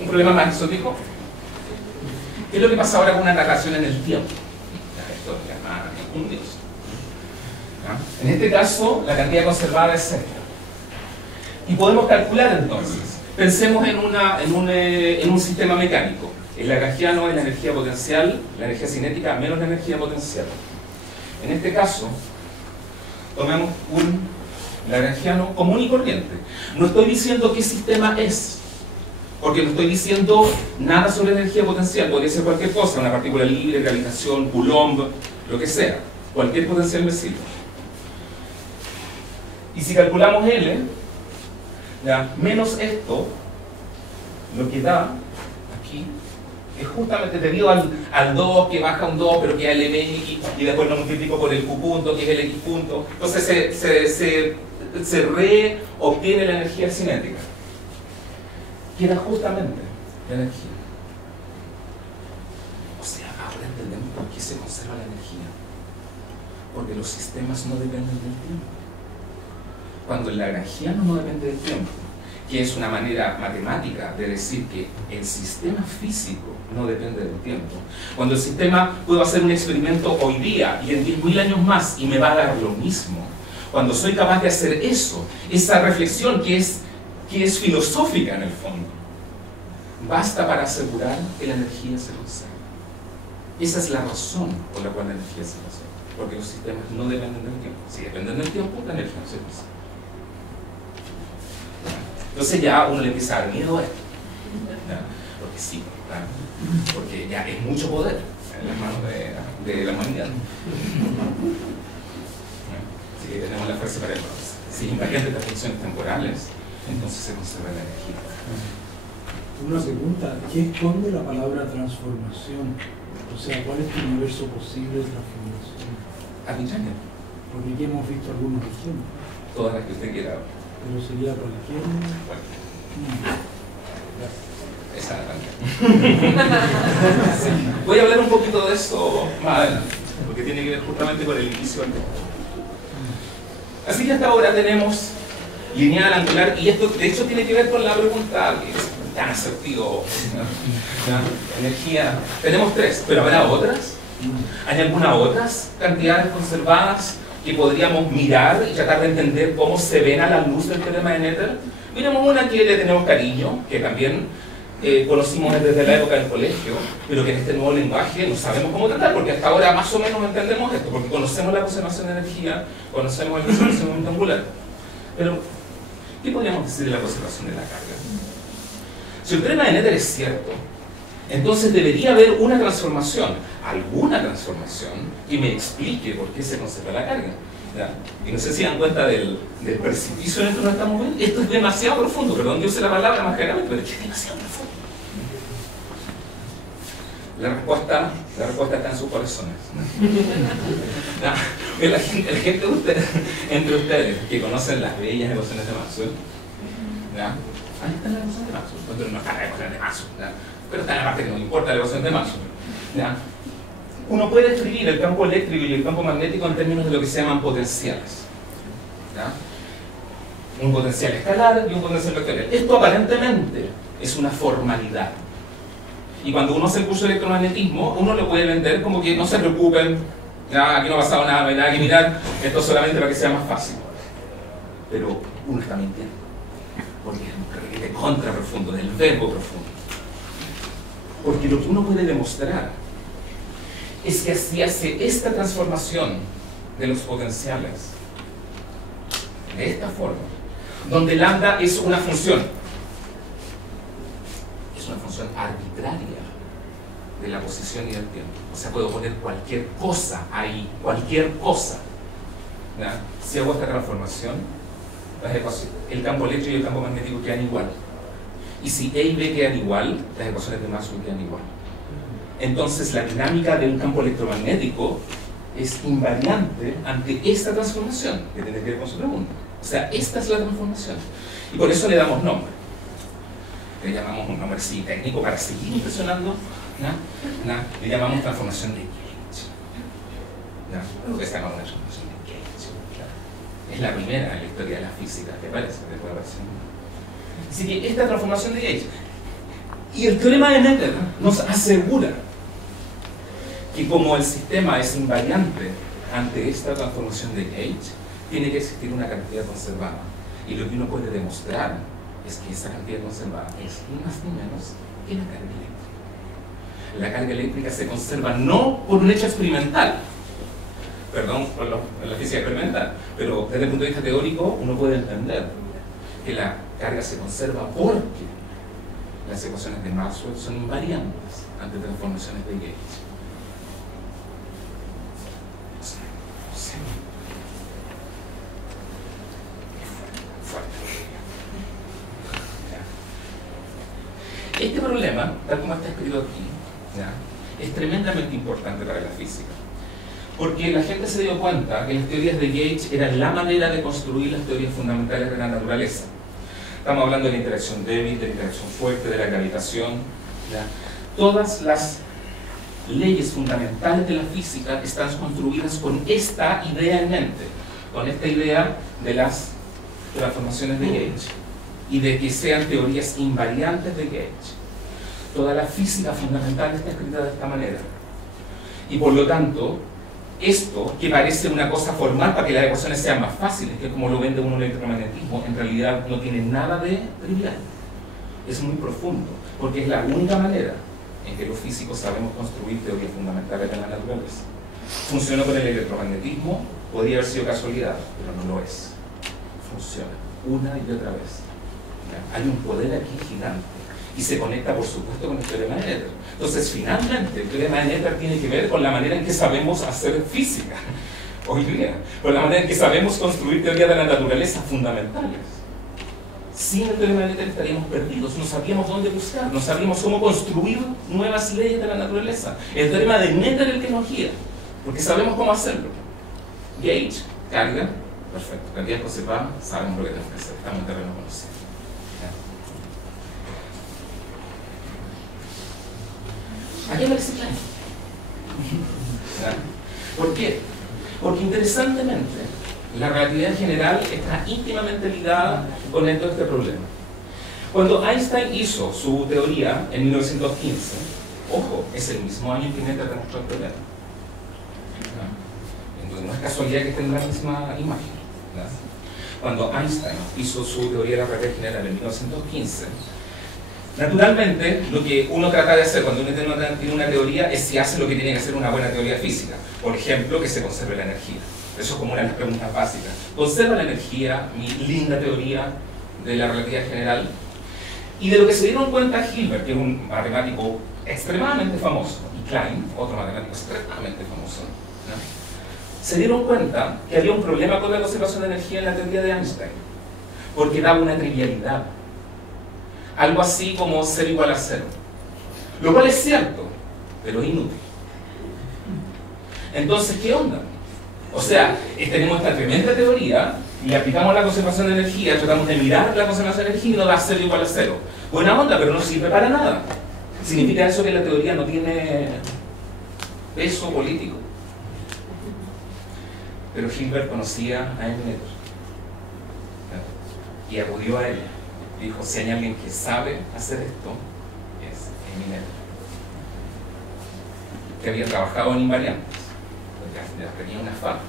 Un problema más exótico. ¿Qué es lo que pasa ahora con una narración en el tiempo? Esto es más un Dios. En este caso, la cantidad conservada es cerca. Y podemos calcular entonces. Pensemos en un sistema mecánico. El lagrangiano es la energía potencial, la energía cinética menos la energía potencial. En este caso, tomemos un lagrangiano común y corriente. No estoy diciendo qué sistema es, porque no estoy diciendo nada sobre energía potencial. Podría ser cualquier cosa, una partícula libre, gravitación, Coulomb, lo que sea. Cualquier potencial me sirve. Y si calculamos L, ya, menos esto, lo que da aquí, es justamente debido al 2, que baja un 2, pero queda el mx, y después lo multiplico por el q punto, que es el x punto. Entonces se reobtiene la energía cinética. Queda justamente la energía. O sea, ahora entendemos por qué se conserva la energía. Porque los sistemas no dependen del tiempo. Cuando el lagrangiano no depende del tiempo, que es una manera matemática de decir que el sistema físico no depende del tiempo. Cuando el sistema, puedo hacer un experimento hoy día y en 10.000 años más y me va a dar lo mismo. Cuando soy capaz de hacer eso, esa reflexión que es filosófica en el fondo, basta para asegurar que la energía se conserva. Esa es la razón por la cual la energía se conserva. Porque los sistemas no dependen del tiempo. Si dependen del tiempo, la energía no se conserva. Entonces ya uno le empieza a dar miedo a esto. ¿Ya? Porque sí, ¿verdad? Porque ya es mucho poder en las manos de la humanidad. Así que tenemos la fuerza para eso. Si invariante las funciones temporales, entonces se conserva la energía. Una pregunta, ¿qué esconde la palabra transformación? O sea, ¿cuál es tu universo posible de transformación? Arbitraria. Porque aquí hemos visto algunos ejemplos. Todas las que usted quiera. Pero sería cualquier... Esa sí. Voy a hablar un poquito de eso más adelante, porque tiene que ver justamente con el inicio del tema. Así que hasta ahora tenemos lineal, angular, y esto de hecho tiene que ver con la pregunta que es tan asertivo. Energía. Tenemos 3, pero ¿habrá otras? ¿Hay algunas otras cantidades conservadas que podríamos mirar y tratar de entender cómo se ven a la luz del teorema de Noether? Miremos una que le tenemos cariño, que también conocimos desde la época del colegio, pero que en este nuevo lenguaje no sabemos cómo tratar, porque hasta ahora más o menos entendemos esto, porque conocemos la conservación de energía, conocemos la conservación de momento angular. Pero, ¿qué podríamos decir de la conservación de la carga? Si el teorema de Noether es cierto, entonces debería haber una transformación, alguna transformación, que me explique por qué se conserva la carga. ¿Ya? Y no sé si dan cuenta del precipicio en el que nos estamos viendo. Esto es demasiado profundo, perdón que use la palabra más claramente, pero es que es demasiado profundo. La respuesta está en sus corazones. La gente de ustedes, entre ustedes que conocen las bellas ecuaciones de Maxwell, ¿ya? Ahí están las ecuaciones de Maxwell, pero no están las ecuaciones de Maxwell, ¿ya? Pero está en la parte que nos importa la ecuación de Maxwell. ¿Ya? Uno puede escribir el campo eléctrico y el campo magnético en términos de lo que se llaman potenciales. ¿Ya? Un potencial escalar y un potencial vectorial. Esto aparentemente es una formalidad. Y cuando uno hace el curso de electromagnetismo, uno lo puede vender como que no se preocupen, ya, aquí no ha pasado nada, no hay nada que mirar, esto es solamente para que sea más fácil. Pero uno está mintiendo, porque es de contra profundo, del verbo profundo. Porque lo que uno puede demostrar es que así hace esta transformación de los potenciales de esta forma, donde lambda es una función arbitraria de la posición y del tiempo. O sea, puedo poner cualquier cosa ahí, cualquier cosa. ¿Ya? Si hago esta transformación, el campo eléctrico y el campo magnético quedan igual. Y si E y B quedan igual, las ecuaciones de Maxwell quedan igual. Entonces la dinámica de un campo electromagnético es invariante ante esta transformación, que tiene que ver con su pregunta. sea, esta es la transformación. Y por eso le damos nombre. Le llamamos un nombre así técnico para seguir impresionando. Le llamamos transformación de Gauge. Lo que está con una transformación de Gauge. Es la primera en la historia de la física que aparece, después aparece. Así que esta transformación de Gauge. Y el teorema de Noether nos asegura que como el sistema es invariante ante esta transformación de Gauge, tiene que existir una cantidad conservada. Y lo que uno puede demostrar es que esa cantidad conservada es ni más ni menos que la carga eléctrica. La carga eléctrica se conserva no por un hecho experimental, perdón por la física experimental, pero desde el punto de vista teórico uno puede entender que la carga se conserva porque las ecuaciones de Maxwell son invariantes ante transformaciones de Gauge. Este problema, tal como está escrito aquí, es tremendamente importante para la física, porque la gente se dio cuenta que las teorías de Gauge eran la manera de construir las teorías fundamentales de la naturaleza. Estamos hablando de la interacción débil, de la interacción fuerte, de la gravitación. Todas las leyes fundamentales de la física están construidas con esta idea en mente, con esta idea de las transformaciones de Gauge y de que sean teorías invariantes de Gauge. Toda la física fundamental está escrita de esta manera. Y por lo tanto, esto, que parece una cosa formal para que las ecuaciones sean más fáciles, que es como lo vende uno el electromagnetismo, en realidad no tiene nada de trivial. Es muy profundo, porque es la única manera en que los físicos sabemos construir teorías fundamentales de la naturaleza. Funcionó con el electromagnetismo, podría haber sido casualidad, pero no lo es. Funciona una y otra vez. Hay un poder aquí gigante y se conecta, por supuesto, con el teorema de Noether. Entonces, finalmente, el teorema de Noether tiene que ver con la manera en que sabemos hacer física hoy día, con la manera en que sabemos construir teorías de la naturaleza fundamentales. Sin el teorema de Noether estaríamos perdidos, no sabíamos dónde buscar, no sabíamos cómo construir nuevas leyes de la naturaleza. El teorema de Noether es el que nos guía, porque sabemos cómo hacerlo. Gauge, carga, perfecto. Cantidad conservada, sabemos lo que tenemos que hacer, estamos en terreno conocido. ¿A qué parece claro? ¿Por qué? Porque interesantemente, la relatividad general está íntimamente ligada con todo este problema. Cuando Einstein hizo su teoría en 1915, ojo, es el mismo año en que Noether demostró el problema. Entonces no es casualidad que esté en la misma imagen. Cuando Einstein hizo su teoría de la relatividad general en 1915, naturalmente, lo que uno trata de hacer cuando uno tiene una teoría es si hace lo que tiene que hacer una buena teoría física. Por ejemplo, que se conserve la energía. Eso es como una de las preguntas básicas. ¿Conserva la energía mi linda teoría de la relatividad general? Y de lo que se dieron cuenta Hilbert, que es un matemático extremadamente famoso, y Klein, otro matemático extremadamente famoso, se dieron cuenta que había un problema con la conservación de energía en la teoría de Einstein, porque daba una trivialidad. Algo así como 0 igual a 0. Lo cual es cierto, pero es inútil. Entonces, ¿qué onda? O sea, tenemos esta tremenda teoría, le aplicamos la conservación de energía, tratamos de mirar la conservación de energía y nos da 0 igual a 0. Buena onda, pero no sirve para nada. ¿Significa eso que la teoría no tiene peso político? Pero Hilbert conocía a Noether y acudió a él. Dijo, si hay alguien que sabe hacer esto, es Noether, que había trabajado en invariantes, ya tenía una fama.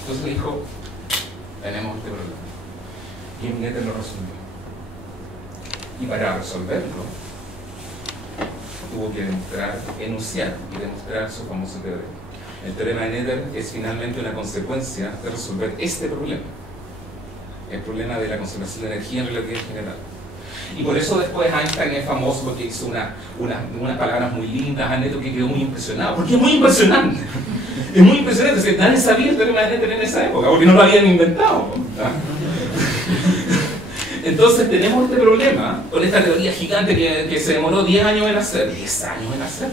Entonces dijo, tenemos este problema. Y Noether lo resolvió. Y para resolverlo, tuvo que enunciar y demostrar su famoso teorema. El teorema de Noether es finalmente una consecuencia de resolver este problema. El problema de la conservación de energía en relatividad general. Y por eso después Einstein es famoso porque hizo unas palabras muy lindas a Noether, que quedó muy impresionado, porque es muy impresionante. Es muy impresionante, o sea, nadie sabía el teorema de Noether en esa época, porque no lo habían inventado. Entonces tenemos este problema con esta teoría gigante que se demoró 10 años en hacer. 10 años en hacer.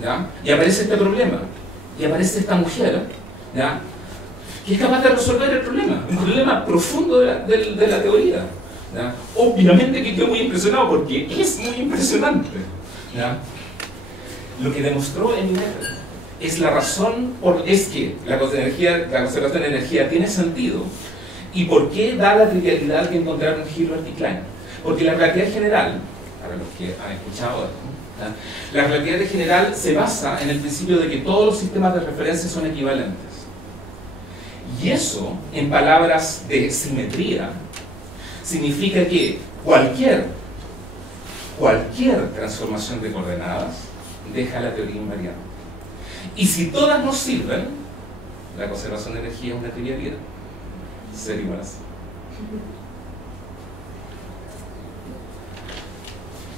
¿Ya? Y aparece este problema. Y aparece esta mujer, ¿ya? que es capaz de resolver el problema, un problema profundo de la teoría. ¿Ya? Obviamente que quedé muy impresionado porque es muy impresionante. ¿Ya? Lo que demostró Emineter es la razón es que la conservación de energía tiene sentido y por qué da la trivialidad que encontraron Hilbert y Klein. Porque la relatividad general, para los que han escuchado esto, la relatividad general se basa en el principio de que todos los sistemas de referencia son equivalentes. Y eso, en palabras de simetría, significa que cualquier transformación de coordenadas deja la teoría invariante. Y si todas nos sirven, la conservación de energía es una trivialidad. Ser igual así.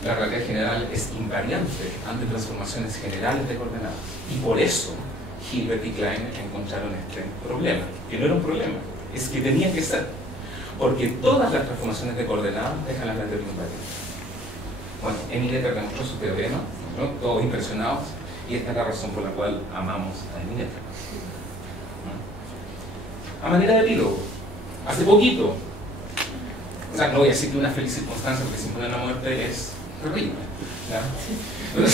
La relatividad general es invariante ante transformaciones generales de coordenadas. Y por eso Hilbert y Klein encontraron este problema. Que no era un problema, es que tenía que ser. Porque todas las transformaciones de coordenadas dejan la teoría invariante. Bueno, Emineter demostró su teorema, ¿no? Todos impresionados, y esta es la razón por la cual amamos a Emineter. A manera de epílogo, hace poquito, o sea, no voy a decir que una feliz circunstancia, porque siempre la muerte es terrible, ¿ya? Pero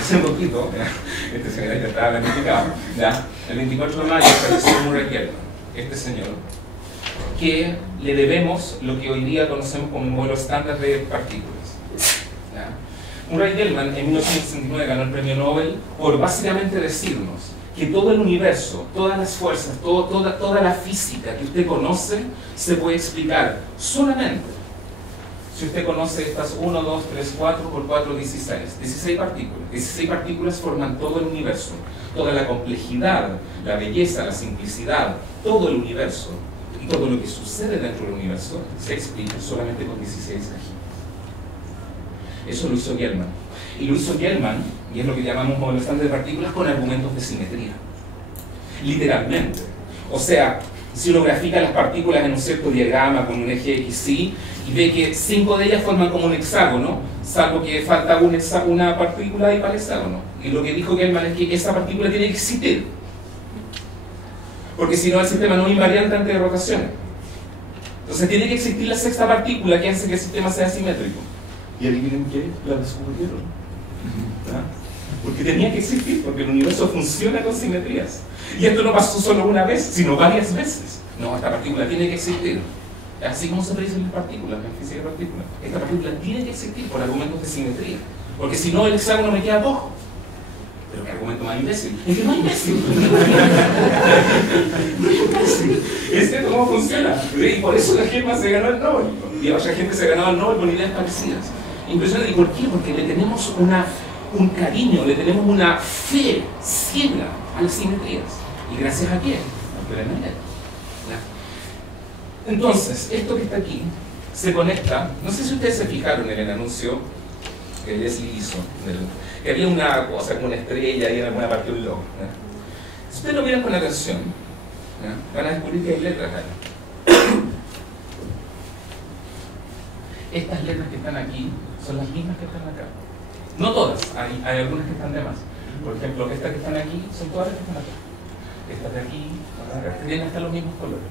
hace poquito, ¿ya? Este señor ya estaba planificado, ¿ya? El 24 de mayo falleció Murray Gell-Mann, este señor, que le debemos lo que hoy día conocemos como el modelo estándar de partículas. ¿Ya? Murray Gell-Mann en 1969 ganó el premio Nobel por básicamente decirnos que todo el universo, todas las fuerzas, toda la física que usted conoce se puede explicar solamente si usted conoce estas 1, 2, 3, 4 por 4, 16. 16 partículas. 16 partículas forman todo el universo. Toda la complejidad, la belleza, la simplicidad, todo el universo y todo lo que sucede dentro del universo se explica solamente con 16 agentes. Eso lo hizo Gell-Mann. Y lo hizo Gell-Mann, y es lo que llamamos modelo estándar de partículas, con argumentos de simetría. Literalmente. O sea, si uno grafica las partículas en un cierto diagrama con un eje X, Y, y ve que 5 de ellas forman como un hexágono, salvo que falta una partícula ahí para el hexágono. Y lo que dijo Gell-Mann es que esa partícula tiene que existir. Porque si no, el sistema no es invariante ante rotaciones. Entonces tiene que existir la sexta partícula que hace que el sistema sea simétrico. Y adivinen qué, la descubrieron. ¿Ah? Porque tenía que existir, porque el universo funciona con simetrías. Y esto no pasó solo una vez, sino varias veces. No, esta partícula tiene que existir. Así como se predicen las partículas, en física de partículas. Esta partícula tiene que existir por argumentos de simetría. Porque si no, el hexágono me queda cojo. Pero qué argumento más imbécil. Es que no es imbécil. No es imbécil. Es cierto cómo funciona. Y por eso la Gell-Mann se ganó el Nobel. Y otra gente se ganó el Nobel con ideas parecidas. Impresionante. ¿Y por qué? Porque le tenemos un cariño, le tenemos una fe ciega a las simetrías. ¿Y gracias a quién? A Emineter. Entonces, esto que está aquí se conecta. No sé si ustedes se fijaron en el anuncio que Leslie hizo, que había una cosa como una estrella y en alguna parte un logo. Si ustedes lo miran con atención, van a descubrir que hay letras ahí. Estas letras que están aquí son las mismas que están acá. No todas, hay algunas que están de más. Por ejemplo, estas que están aquí son todas las que están acá. Estas de aquí, tienen hasta los mismos colores.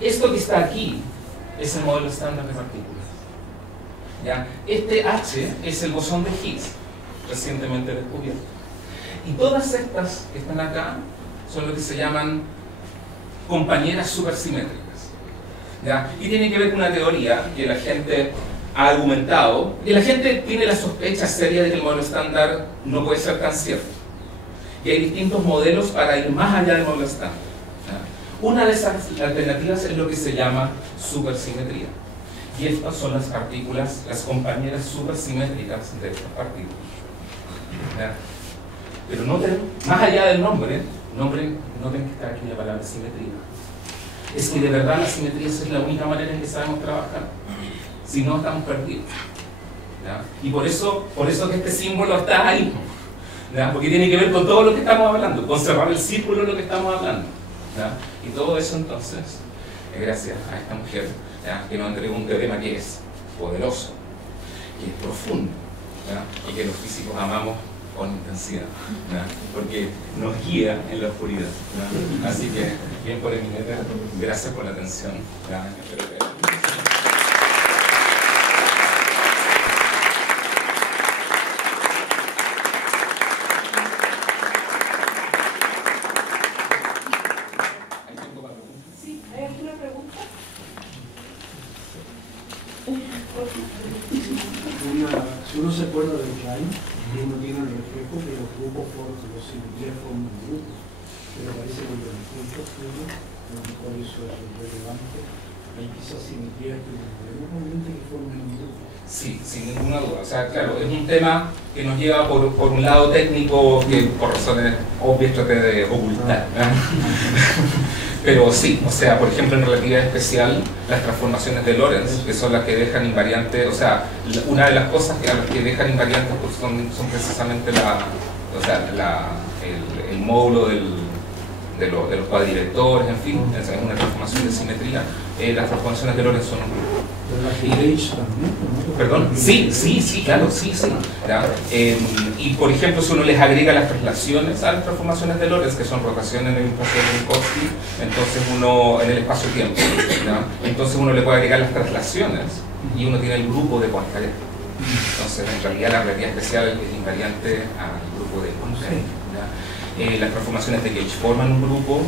Esto que está aquí es el modelo estándar de partículas. ¿Ya? Este H es el bosón de Higgs, recientemente descubierto. Y todas estas que están acá son lo que se llaman compañeras supersimétricas. ¿Ya? Y tiene que ver con una teoría que la gente ha argumentado, y la gente tiene la sospecha seria de que el modelo estándar no puede ser tan cierto. Y hay distintos modelos para ir más allá del modelo estándar. ¿Ya? Una de esas alternativas es lo que se llama supersimetría. Y estas son las partículas, las compañeras supersimétricas de estas partículas. ¿Ya? Pero noten, más allá del nombre, noten que está aquí la palabra simetría. Es que de verdad la simetría es la única manera en que sabemos trabajar. Si no, estamos perdidos. ¿Ya? Y por eso que este símbolo está ahí. ¿Ya? Porque tiene que ver con todo lo que estamos hablando, con cerrar el círculo de lo que estamos hablando. ¿Ya? Y todo eso entonces, gracias a esta mujer, ¿ya? Que nos entregó un teorema que es poderoso, que es profundo, ¿ya? Y que los físicos amamos con intensidad, ¿ya? Porque nos guía en la oscuridad, ¿ya? Así que, bien por Eminete, gracias por la atención, ¿ya? Espero que... Sí, ¿hay alguna pregunta? Si uno se acuerda de Klein, uno tiene el reflejo que los grupos los simetrías forman grupos, pero parece que los puntos juntos, a lo mejor eso es relevante, hay quizás simetrías que normalmente que forman un grupo. Sí, sin ninguna duda. O sea, claro, es un tema que nos lleva por un lado técnico que por razones obvias traté de ocultar. Pero sí, o sea, por ejemplo en relatividad especial, las transformaciones de Lorentz, que son las que dejan invariantes, o sea, una de las cosas a las que dejan invariantes pues son precisamente el módulo de los cuadrivectores, en fin, es una transformación de simetría. Las transformaciones de Lorentz son un grupo. ¿Perdón? Sí, claro, sí. ¿Ya? Y por ejemplo, si uno les agrega las traslaciones a las transformaciones de Lorentz, que son rotaciones en el espacio de Minkowski, entonces uno, en el espacio-tiempo, entonces uno le puede agregar las traslaciones y uno tiene el grupo de Poincaré. Entonces, en realidad, la relatividad especial es invariante al grupo de Poincaré. Las transformaciones de Gauge forman un grupo.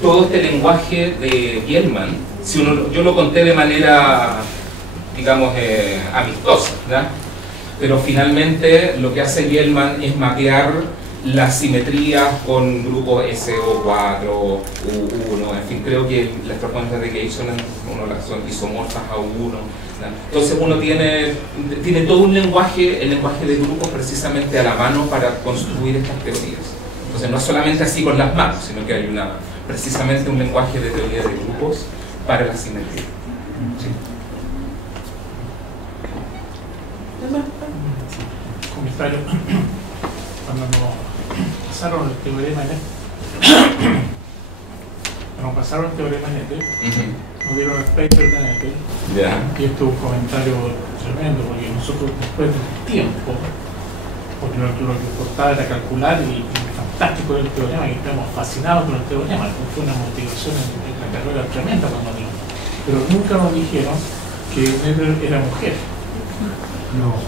Todo este lenguaje de Biellmann, yo lo conté de manera, digamos, amistosa, ¿verdad? Pero finalmente lo que hace Biellmann es mapear las simetrías con grupos SO4, U1, en fin, creo que las transformaciones de Gauge son isomorfas a U1. Entonces uno tiene todo un lenguaje, el lenguaje de grupos precisamente a la mano para construir estas teorías. Entonces no es solamente así con las manos, sino que hay precisamente un lenguaje de teoría de grupos para la simetría. Sí. Comentario. Cuando nos pasaron el teorema nos dieron el paper de Nettel, y esto es un comentario tremendo, porque nosotros después del tiempo, porque lo que importaba era calcular y fantástico el teorema, y estamos fascinados con el teorema, fue una motivación en la carrera tremenda cuando vimos, pero nunca nos dijeron que Nettel era mujer. No.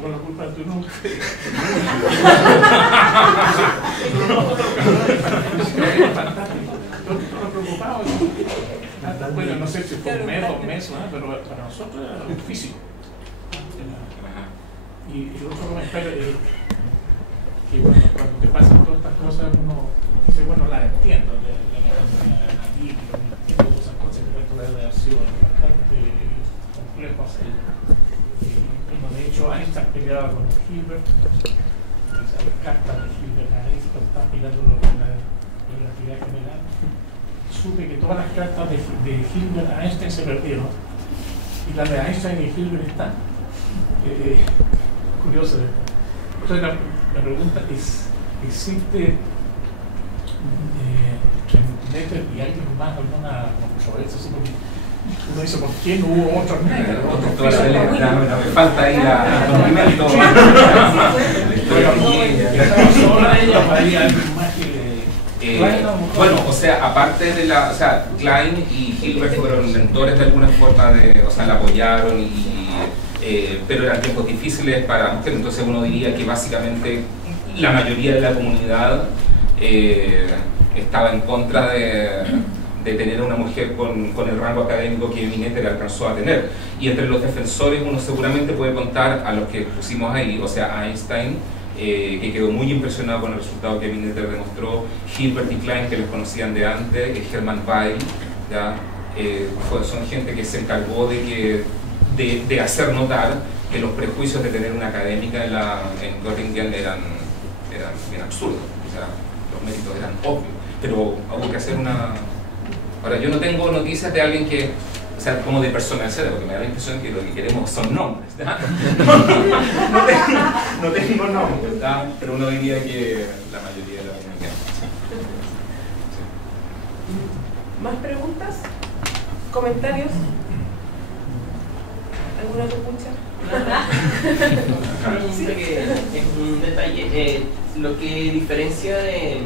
Por la culpa de tu nombre. Nos preocupamos. Bueno, no sé si fue un mes, 2 meses, ¿no? Pero para nosotros era un físico. Y el otro comentario es que, bueno, cuando te pasan todas estas cosas, uno dice, bueno, las entiendo, la mecánica analítica, entiendo todas esas cosas que pueden haber sido bastante complejo hacerlo. De hecho, Einstein peleaba con Hilbert, las cartas de Hilbert a Einstein están peleando la relatividad general. Supe que todas las cartas de Hilbert a Einstein se perdieron y las de Einstein y Hilbert están. Curioso esto. Entonces la pregunta es, ¿existe entre Nettel y alguien más alguna controversia? Uno dice, ¿por qué no hubo otros negros? Me falta ahí la documento. Bueno, o sea, aparte de o sea, Klein y Hilbert fueron mentores de alguna forma, o sea, la apoyaron, pero eran tiempos difíciles para mujeres, entonces uno diría que básicamente la mayoría de la comunidad estaba en contra de tener a una mujer con el rango académico que Nettel alcanzó a tener. Y entre los defensores uno seguramente puede contar a los que pusimos ahí, o sea, Einstein, que quedó muy impresionado con el resultado que Nettel demostró, Hilbert y Klein, que los conocían de antes, Hermann Weyl, ¿ya? Son gente que se encargó de hacer notar que los prejuicios de tener una académica en Göttingen eran bien absurdos, o sea, los méritos eran obvios, pero hubo que hacer una... Ahora, yo no tengo noticias de alguien que, o sea, como de persona etc., porque me da la impresión que lo que queremos son nombres, ¿verdad? No tengo nombres, ¿verdad? Pero uno diría que la mayoría de la comunidad. ¿Más preguntas? ¿Comentarios? ¿Alguna pregunta? Pregunta que es un detalle. Lo que diferencia de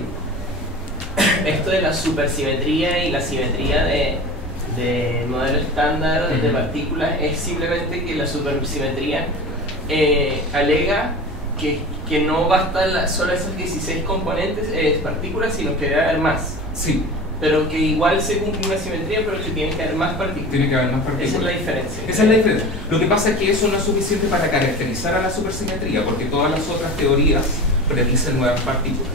esto de la supersimetría y la simetría de modelo estándar de partículas es simplemente que la supersimetría alega que no bastan solo esas 16 componentes partículas, sino que debe haber más. Sí. Pero que igual se cumple una simetría, pero que tiene que haber más partículas. Tiene que haber más partículas. Esa es la diferencia. Esa es la diferencia. Lo que pasa es que eso no es suficiente para caracterizar a la supersimetría, porque todas las otras teorías predicen nuevas partículas.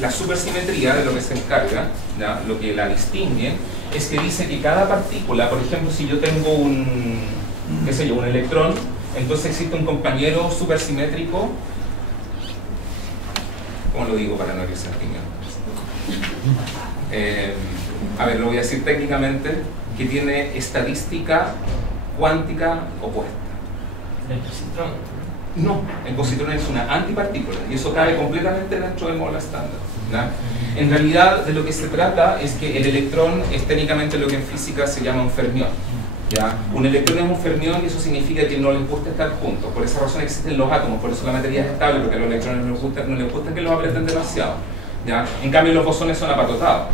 La supersimetría, de lo que se encarga, ¿ya? Lo que la distingue, es que dice que cada partícula, por ejemplo, si yo tengo un electrón, entonces existe un compañero supersimétrico, ¿cómo lo digo para no irse al piñón? A ver, lo voy a decir técnicamente, que tiene estadística cuántica opuesta. ¿El positrón? No, el positrón es una antipartícula y eso cae completamente dentro del modelo estándar, ¿ya? En realidad, de lo que se trata es que el electrón es técnicamente lo que en física se llama un fermión, ¿ya? Un electrón es un fermión y eso significa que no les gusta estar juntos. Por esa razón existen los átomos, por eso la materia es estable, porque a los electrones no les gusta que los aprieten demasiado, ¿ya? En cambio los bosones son apatotados,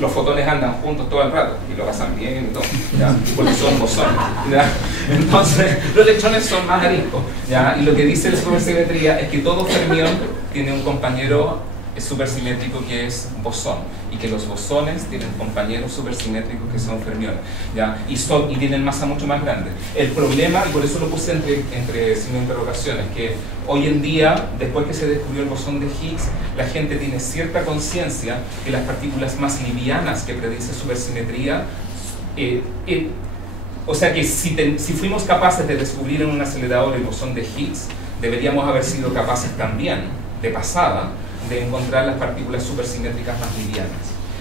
los fotones andan juntos todo el rato y lo pasan bien y todo, ¿ya? Porque son bosones, ¿ya? Entonces los electrones son más ariscos, ¿ya? Y lo que dice la supersimetría es que todo fermión tiene un compañero supersimétrico que es bosón y que los bosones tienen compañeros supersimétricos que son fermiones, ¿ya? Y tienen masa mucho más grande. El problema, y por eso lo puse entre signos de interrogaciones, que hoy en día, después que se descubrió el bosón de Higgs, la gente tiene cierta conciencia que las partículas más livianas que predice supersimetría, o sea que si fuimos capaces de descubrir en un acelerador el bosón de Higgs, deberíamos haber sido capaces también, de pasada, de encontrar las partículas supersimétricas más livianas.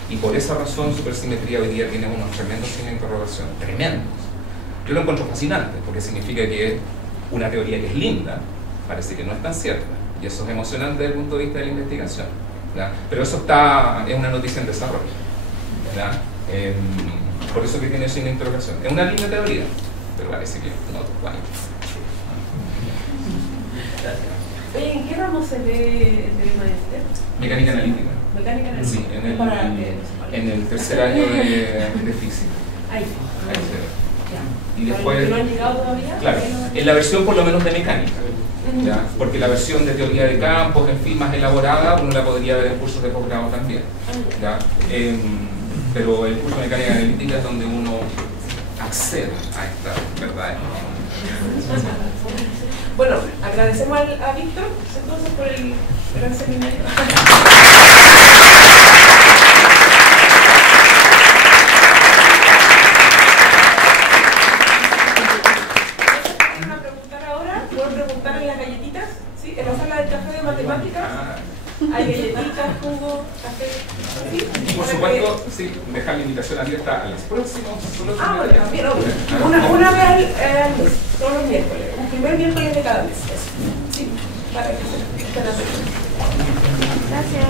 Y por esa razón, supersimetría hoy día tiene unos tremendos signos de interrogación, tremendos. Yo lo encuentro fascinante, porque significa que una teoría que es linda, parece que no es tan cierta. Y eso es emocionante desde el punto de vista de la investigación, ¿verdad? Pero eso es una noticia en desarrollo, ¿verdad? Por eso que tiene signo de interrogación. Es una linda teoría, pero parece que no. Bueno. Gracias. Oye, ¿en qué ramo se ve el teorema de este? Mecánica analítica. Mecánica analítica. Sí, en el tercer año de física. Ahí. Ahí se ve. Ya. Y después, ¿No han llegado todavía? claro, en la versión por lo menos de mecánica, ¿ya? Porque la versión de teoría de campos, en fin, más elaborada, uno la podría ver en cursos de posgrado también, ¿ya? Pero el curso de mecánica analítica es donde uno accede a esta verdad. Bueno, agradecemos a Víctor entonces por el gran seminario. ¿Puedo preguntar en las galletitas? ¿Sí? En la sala del café de matemáticas hay galletitas, jugo, café. ¿Sí? Y por supuesto, sí, dejar la invitación abierta a las próximas. Bueno, también, obvio. Una vez al mes, todos los miércoles. Un primer miércoles de cada mes. Eso. Sí, para que se estén atentos. Gracias.